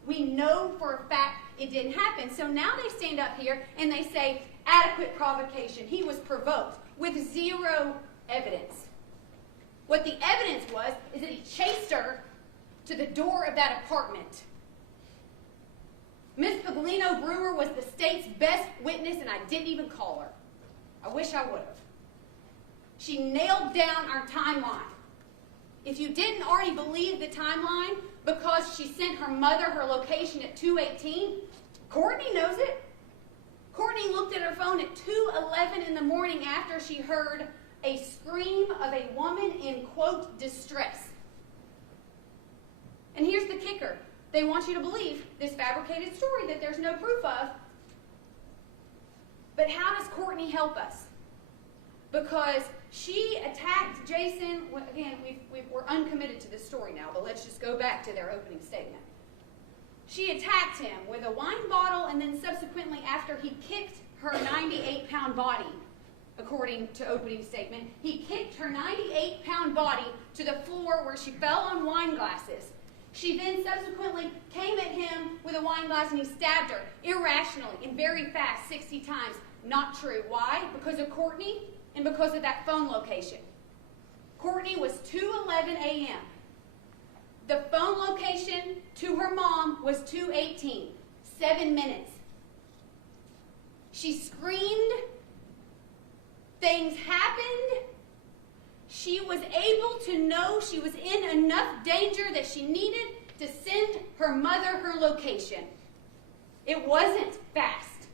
We know for a fact it didn't happen. So now they stand up here and they say, adequate provocation. He was provoked with zero evidence. What the evidence was is that he chased her to the door of that apartment. Miss Paglino Brewer was the state's best witness, and I didn't even call her. I wish I would have. She nailed down our timeline. If you didn't already believe the timeline because she sent her mother her location at 2:18, Courtney knows it. Courtney looked at her phone at 2:11 in the morning after she heard a scream of a woman in, quote, distress. And here's the kicker. They want you to believe this fabricated story that there's no proof of. But how does Courtney help us? Because she attacked Jason. Again, we're uncommitted to this story now, but let's just go back to their opening statement. She attacked him with a wine bottle, and then subsequently, after he kicked her 98-pound body, according to opening statement, he kicked her 98-pound body to the floor where she fell on wine glasses. She then subsequently came at him with a wine glass and he stabbed her irrationally and very fast 60 times. Not true. Why? Because of Courtney and because of that phone location. Courtney was 2:11 a.m. The phone location to her mom was 2:18. 7 minutes. She screamed. Things happened. She was able to know she was in enough danger that she needed to send her mother her location. It wasn't fast.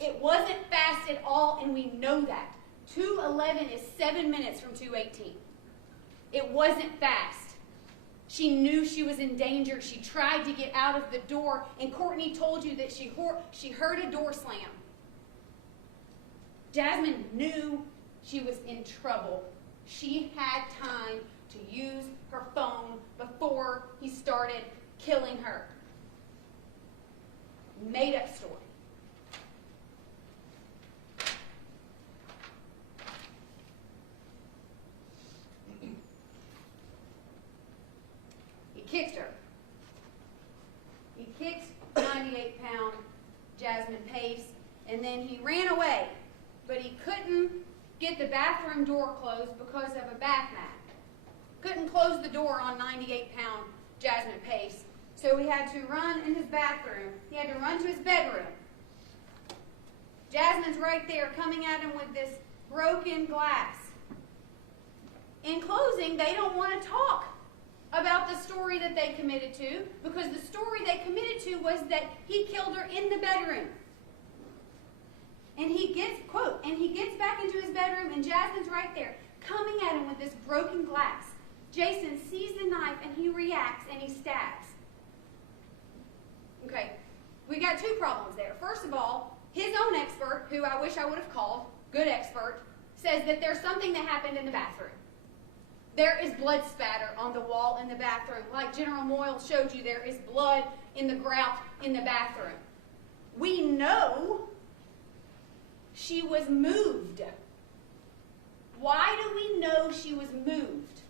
It wasn't fast at all, and we know that. 2:11 is 7 minutes from 2:18. It wasn't fast. She knew she was in danger. She tried to get out of the door, and Courtney told you that she heard a door slam. Jasmine knew she was in trouble. She had time to use her phone before he started killing her. Made up story. He kicked her. He kicked 98-pound Jasmine Pace, and then he ran away. But he couldn't get the bathroom door closed because of a bath mat. Couldn't close the door on 98-pound Jasmine Pace. So he had to run in his bathroom. He had to run to his bedroom. Jasmine's right there coming at him with this broken glass. In closing, they don't want to talk about the story that they committed to, because the story they committed to was that he killed her in the bedroom. And he gets, quote, and he gets back into his bedroom, and Jasmine's right there, coming at him with this broken glass. Jason sees the knife, and he reacts, and he stabs. Okay, we got two problems there. First of all, his own expert, who I wish I would have called, good expert, says that there's something that happened in the bathroom. There is blood spatter on the wall in the bathroom. Like General Moyle showed you, there is blood in the grout in the bathroom. We know she was moved. Why do we know she was moved?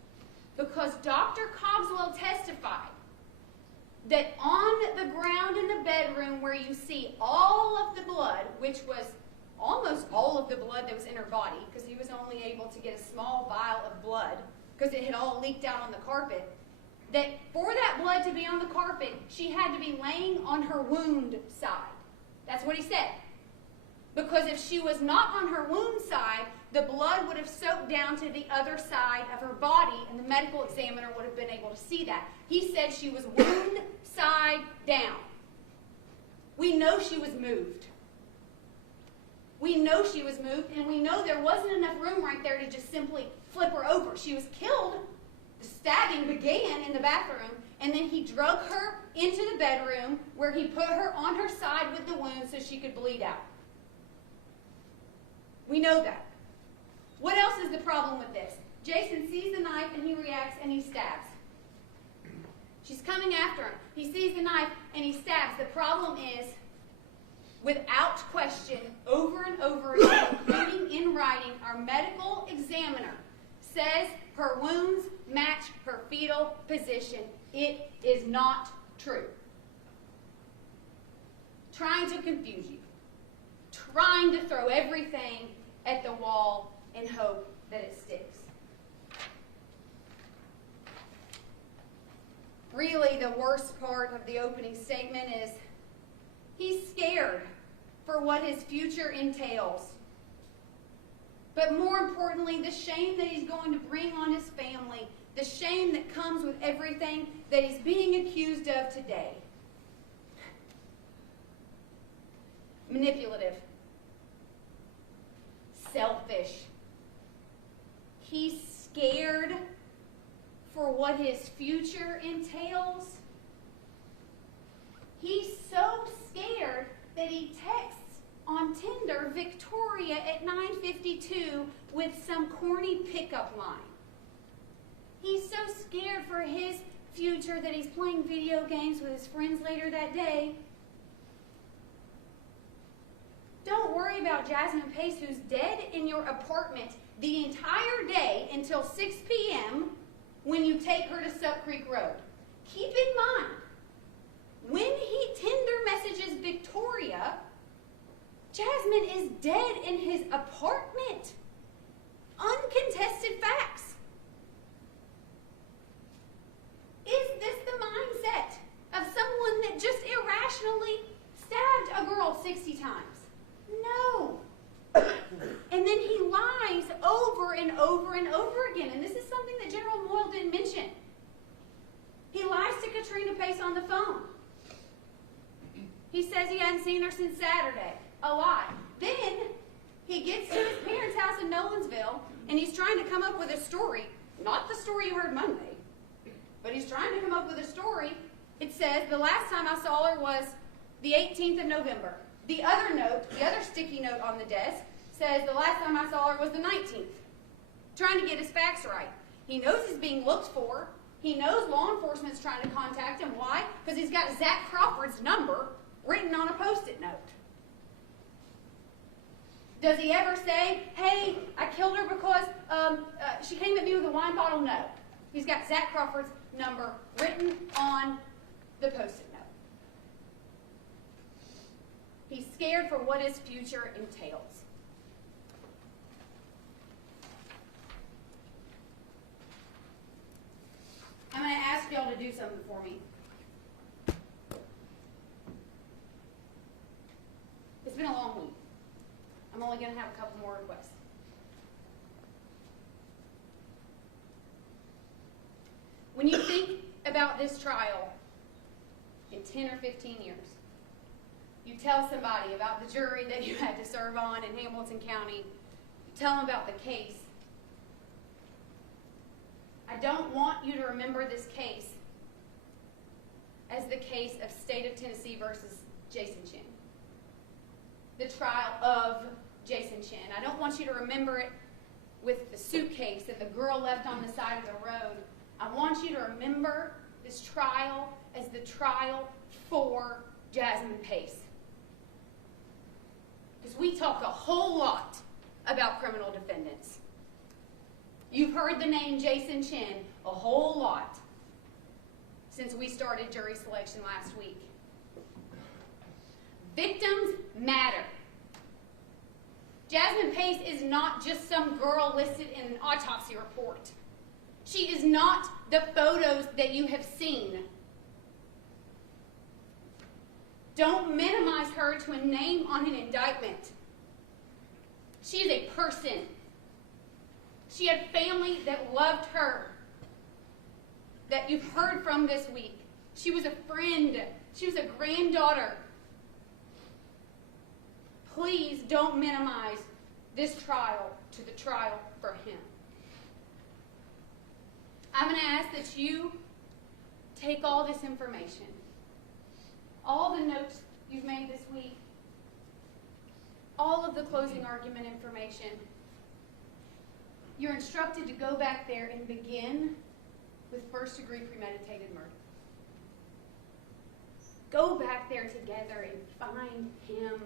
Because Dr. Cogswell testified that on the ground in the bedroom where you see all of the blood, which was almost all of the blood that was in her body, because he was only able to get a small vial of blood because it had all leaked out on the carpet, that for that blood to be on the carpet, she had to be laying on her wound side. That's what he said. Because if she was not on her wound side, the blood would have soaked down to the other side of her body, and the medical examiner would have been able to see that. He said she was wound side down. We know she was moved. We know she was moved, and we know there wasn't enough room right there to just simply flip her over. She was killed. The stabbing began in the bathroom, and then he drug her into the bedroom where he put her on her side with the wound so she could bleed out. We know that. What else is the problem with this? Jason sees the knife and he reacts and he stabs. She's coming after him. He sees the knife and he stabs. The problem is, without question, over and over again, including in writing, our medical examiner says her wounds match her fetal position. It is not true. Trying to confuse you. Trying to throw everything at the wall and hope that it sticks. Really, the worst part of the opening statement is he's scared for what his future entails. But more importantly, the shame that he's going to bring on his family, the shame that comes with everything that he's being accused of today. Manipulative. Selfish. He's scared for what his future entails. He's so scared that he texts on Tinder Victoria at 9:52 with some corny pickup line. He's so scared for his future that he's playing video games with his friends later that day. Don't worry about Jasmine Pace, who's dead in your apartment the entire day until 6 p.m. when you take her to Sup Creek Road. Keep in mind, when he Tinder messages Victoria, Jasmine is dead in his apartment. Uncontested facts. Is this the mindset of someone that just irrationally stabbed a girl 60 times? No. And then he lies over and over and over again. And this is something that General Moyle didn't mention. He lies to Katrina Pace on the phone. He says he hadn't seen her since Saturday. A lie. Then he gets to his parents' house in Nolensville, and he's trying to come up with a story. Not the story you heard Monday, but he's trying to come up with a story. It says, the last time I saw her was the 18th of November. The other note, the other sticky note on the desk, says the last time I saw her was the 19th. Trying to get his facts right. He knows he's being looked for. He knows law enforcement's trying to contact him. Why? Because he's got Zach Crawford's number written on a Post-it note. Does he ever say, hey, I killed her because she came at me with a wine bottle? No. He's got Zach Crawford's number written on the Post-it note. He's scared for what his future entails. I'm going to ask y'all to do something for me. It's been a long week. I'm only going to have a couple more requests. When you think about this trial in 10 or 15 years, you tell somebody about the jury that you had to serve on in Hamilton County, you tell them about the case. I don't want you to remember this case as the case of State of Tennessee versus Jason Chen. The trial of Jason Chen. I don't want you to remember it with the suitcase that the girl left on the side of the road. I want you to remember this trial as the trial for Jasmine Pace. Because we talk a whole lot about criminal defendants. You've heard the name Jason Chen a whole lot. since we started jury selection last week. Victims matter. Jasmine Pace is not just some girl listed in an autopsy report. She is not the photos that you have seen. Don't minimize her to a name on an indictment. She is a person. She had family that loved her, that you've heard from this week. She was a friend. She was a granddaughter. Please don't minimize this trial to the trial for him. I'm going to ask that you take all this information, all the notes you've made this week, all of the closing argument information. You're instructed to go back there and begin with first-degree premeditated murder. Go back there together and find him